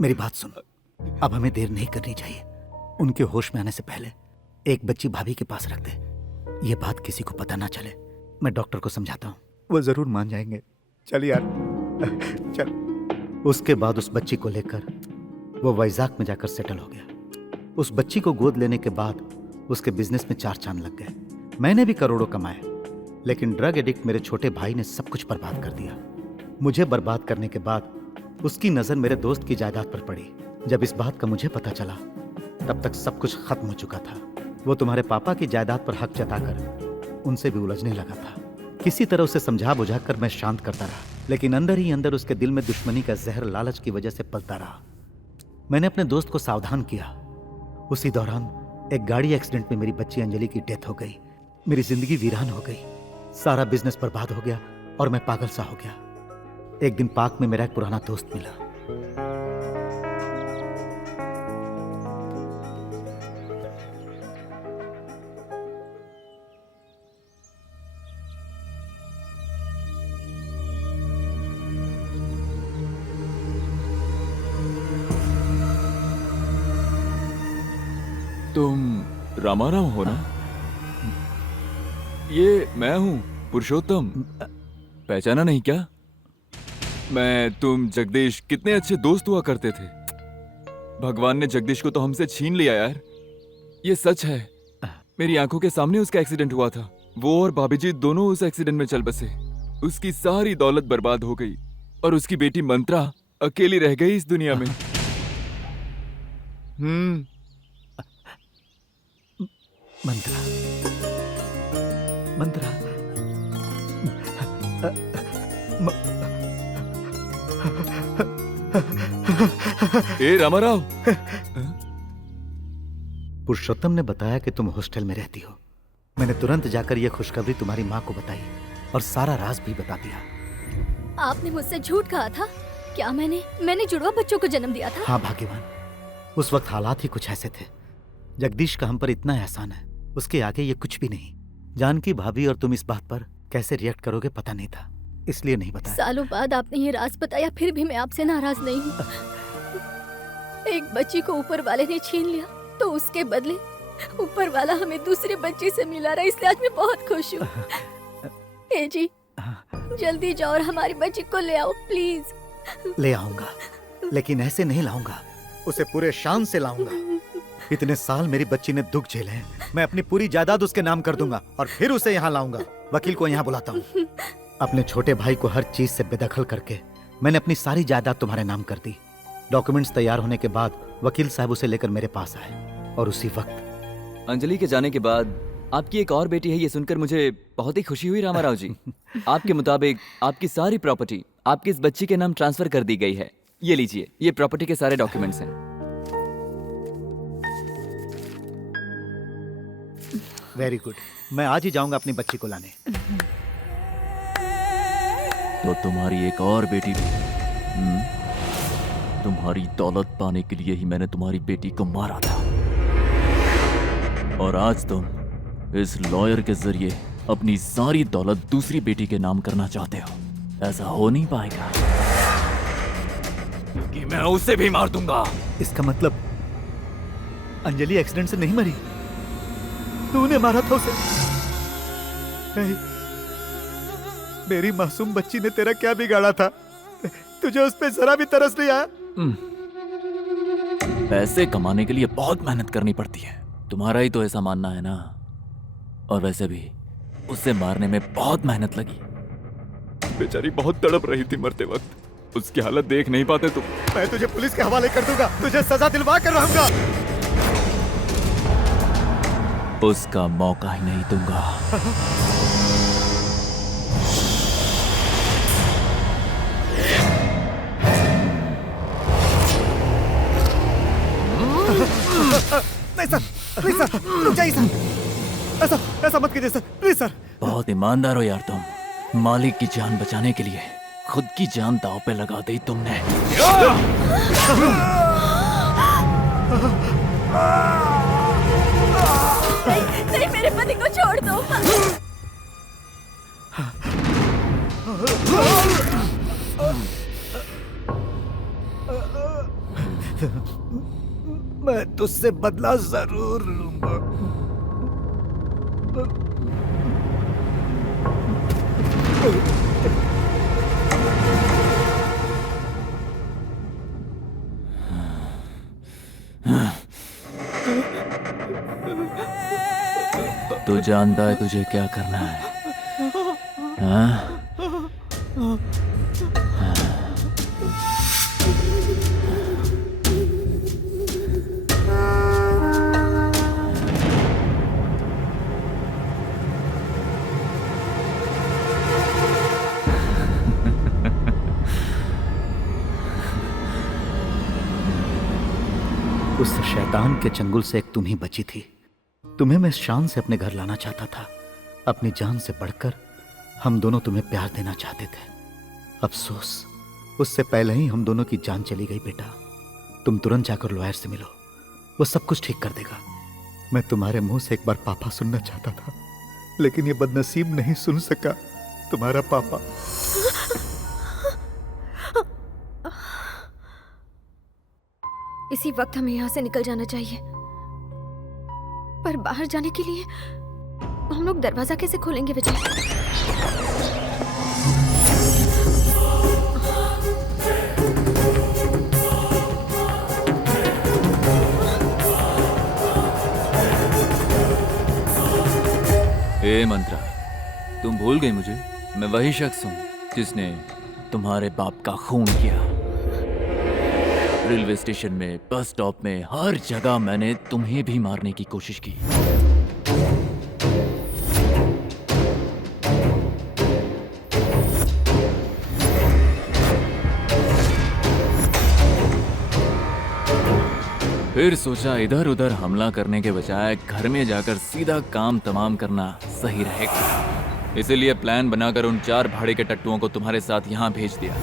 मेरी बात सुन, अब हमें देर नहीं करनी चाहिए। उनके होश में आने से पहले एक बच्ची भाभी के पास रख दे। ये बात किसी को पता ना चले। मैं डॉक्टर को समझाता हूँ, वो जरूर मान जाएंगे। चल यार, चल। उसके बाद उस बच्ची को लेकर वो वैजाग में जाकर सेटल हो गया। उस बच्ची को गोद लेने के बाद उसके बिजनेस में 4 चांद लग गए। मैंने भी करोड़ों कमाए, लेकिन ड्रग एडिक्ट मेरे छोटे भाई ने सब कुछ बर्बाद कर दिया। मुझे बर्बाद करने के बाद उसकी नजर मेरे दोस्त की जायदाद पर पड़ी। जब इस बात का मुझे पता चला, तब तक सब कुछ खत्म हो चुका था। वो तुम्हारे पापा की जायदाद पर हक जताकर उनसे भी उलझने लगा था। किसी तरह उसे समझा बुझाकर मैं शांत करता रहा, लेकिन अंदर ही अंदर उसके दिल में दुश्मनी का जहर लालच की वजह से पलता रहा। मैंने अपने दोस्त को सावधान किया। उसी दौरान एक गाड़ी एक्सीडेंट में मेरी बच्ची अंजलि की डेथ हो गई। मेरी जिंदगी वीरान हो गई। सारा बिजनेस बर्बाद हो गया और मैं पागल सा हो गया। एक दिन पार्क में मेरा एक पुराना दोस्त मिला। तुम रामाराम हो ना? ये मैं हूँ पुरुषोत्तम। पहचाना नहीं क्या? मैं, तुम, जगदीश कितने अच्छे दोस्त हुआ करते थे। भगवान ने जगदीश को तो हमसे छीन लिया यार। ये सच है। मेरी आंखों के सामने उसका एक्सीडेंट हुआ था। वो और भाभी जी दोनों उस एक्सीडेंट में चल बसे। उसकी सारी दौलत बर्बाद हो गई और उसकी बेटी मंत्रा अकेली रह गई इस दुनिया में। मंत्रा, मंत्रा, ए रामाराव, पुरुषोत्तम ने बताया कि तुम हॉस्टल में रहती हो। मैंने तुरंत जाकर यह खुशखबरी तुम्हारी माँ को बताई और सारा राज भी बता दिया। आपने मुझसे झूठ कहा था क्या? मैंने जुड़वा बच्चों को जन्म दिया था। हाँ भाग्यवान, उस वक्त हालात ही कुछ ऐसे थे। जगदीश का हम पर इतना एहसान है, उसके आगे ये कुछ भी नहीं। जानकी भाभी और तुम इस बात पर कैसे रिएक्ट करोगे पता नहीं था, इसलिए नहीं बताया। सालों बाद आपने ये राज बताया, फिर भी मैं आपसे नाराज नहीं हूँ। एक बच्ची को ऊपर वाले ने छीन लिया तो उसके बदले ऊपर वाला हमें दूसरे बच्चे से मिला रहा, इसलिए आज मैं बहुत खुश हूँ। ए जी, जल्दी जाओ और हमारी बच्ची को ले आओ प्लीज। ले आऊंगा, लेकिन ऐसे नहीं लाऊंगा, उसे पूरे शान से लाऊंगा। इतने साल मेरी बच्ची ने दुख झेले हैं, मैं अपनी पूरी जायदाद उसके नाम कर दूंगा और फिर उसे यहाँ लाऊंगा। वकील को यहाँ बुलाता हूँ। अपने छोटे भाई को हर चीज से बेदखल करके मैंने अपनी सारी जायदाद तुम्हारे नाम कर दी। डॉक्यूमेंट्स तैयार होने के बाद वकील साहब उसे लेकर मेरे पास आए और उसी वक्त अंजलि के जाने के बाद आपकी एक और बेटी है, ये सुनकर मुझे बहुत ही खुशी हुई रामाराव जी। आपके मुताबिक आपकी सारी प्रॉपर्टी आपकी इस बच्ची के नाम ट्रांसफर कर दी गई है। ये लीजिए, ये प्रॉपर्टी के सारे डॉक्यूमेंट्स हैं। वेरी गुड, मैं आज ही जाऊंगा अपनी बच्ची को लाने। तो तुम्हारी एक और बेटी भी। तुम्हारी दौलत पाने के लिए ही मैंने तुम्हारी बेटी को मारा था, और आज तुम इस लॉयर के जरिए अपनी सारी दौलत दूसरी बेटी के नाम करना चाहते हो। ऐसा हो नहीं पाएगा, क्योंकि मैं उसे भी मार दूंगा। इसका मतलब अंजलि एक्सीडेंट से नहीं मरी, तूने मारा था उसे। नहीं, मेरी मासूम बच्ची ने तेरा क्या बिगाड़ा था? तुझे उस पे जरा भी तरस नहीं आया? पैसे कमाने के लिए बहुत मेहनत करनी पड़ती है, तुम्हारा ही तो ऐसा मानना है ना। और वैसे भी उसे मारने में बहुत मेहनत लगी। बेचारी बहुत तड़प रही थी मरते वक्त, उसकी हालत देख नहीं पाते तुम। मैं तुझे पुलिस के हवाले कर दूंगा, तुझे सजा दिलवा कर रहूंगा। उसका मौका ही नहीं दूंगा। नहीं सर, प्लीज सर, रुक जाइए सर। ऐसा मत कीजिए सर, प्लीज सर। बहुत ईमानदार हो यार तुम। मालिक की जान बचाने के लिए खुद की जान दांव पे लगा दी तुमने। नहीं, मेरे पति को छोड़ दो। मैं तुझसे बदला जरूर लूंगा। तू जानता है तुझे क्या करना है? हाँ? उस शैतान के चंगुल से एक तुम ही बची थी। तुम्हें मैं शान से अपने घर लाना चाहता था। अपनी जान से बढ़कर हम दोनों तुम्हें प्यार देना चाहते थे। अफसोस, उससे पहले ही हम दोनों की जान चली गई बेटा। तुम तुरंत जाकर लॉयर से मिलो, वो सब कुछ ठीक कर देगा। मैं तुम्हारे मुंह से एक बार पापा सुनना चाहता था, लेकिन ये बदनसीब नहीं सुन सका। तुम्हारा पापा। इसी वक्त हमें यहाँ से निकल जाना चाहिए, पर बाहर जाने के लिए हम लोग दरवाजा कैसे खोलेंगे विजय? हे मंत्रा, तुम भूल गई मुझे? मैं वही शख्स हूँ जिसने तुम्हारे बाप का खून किया। रेलवे स्टेशन में, बस स्टॉप में, हर जगह मैंने तुम्हें भी मारने की कोशिश की। फिर सोचा इधर उधर हमला करने के बजाय घर में जाकर सीधा काम तमाम करना सही रहेगा। इसीलिए प्लान बनाकर उन 4 भाड़े के टट्टुओं को तुम्हारे साथ यहाँ भेज दिया।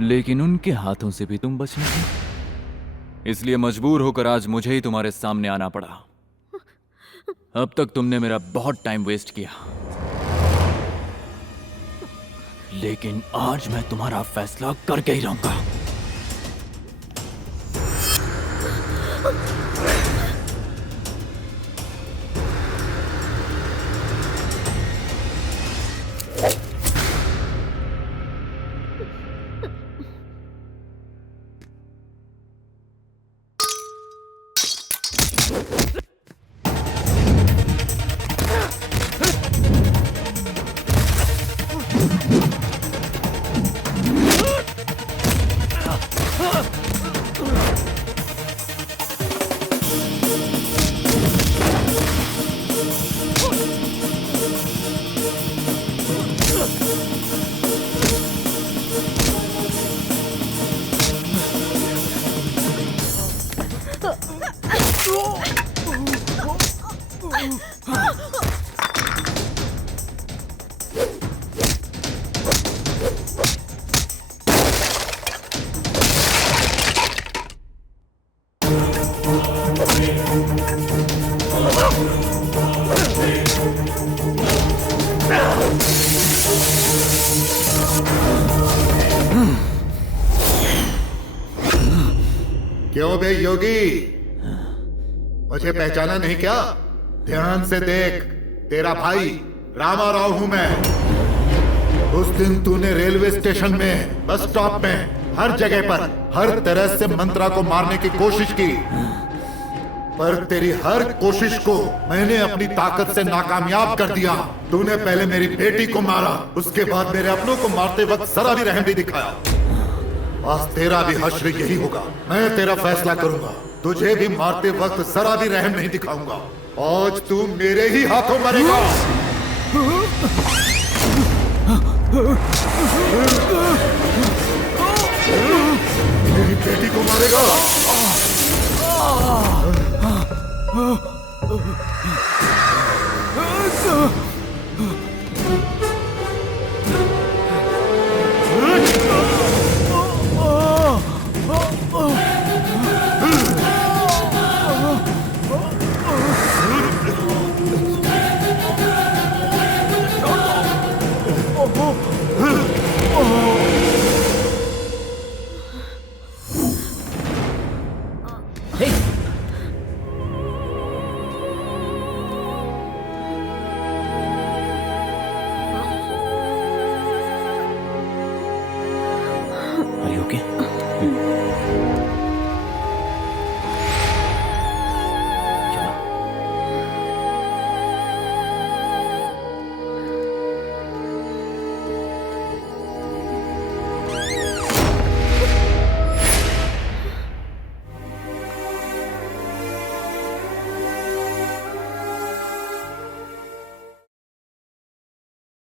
लेकिन उनके हाथों से भी तुम बच नहीं, इसलिए मजबूर होकर आज मुझे ही तुम्हारे सामने आना पड़ा। अब तक तुमने मेरा बहुत टाइम वेस्ट किया, लेकिन आज मैं तुम्हारा फैसला करके ही रहूंगा। क्यों बे योगी, मुझे पहचाना नहीं क्या? ध्यान से देख, तेरा भाई रामा राव हूं मैं। उस दिन तूने रेलवे स्टेशन में, बस स्टॉप में, हर जगह पर हर तरह से मंत्रा को मारने की कोशिश की, पर तेरी हर कोशिश को मैंने अपनी ताकत से नाकामयाब कर दिया। तूने पहले मेरी बेटी को मारा, उसके बाद मेरे अपनों को मारते वक्त जरा भी रहम नहीं दिखाया। आज तेरा भी हश्र यही होगा। मैं तेरा फैसला करूंगा, तुझे भी मारते वक्त जरा भी रहम नहीं दिखाऊंगा। आज तू मेरे ही हाथों मरेगा। मेरी बेटी को मारेगा। Are you okay?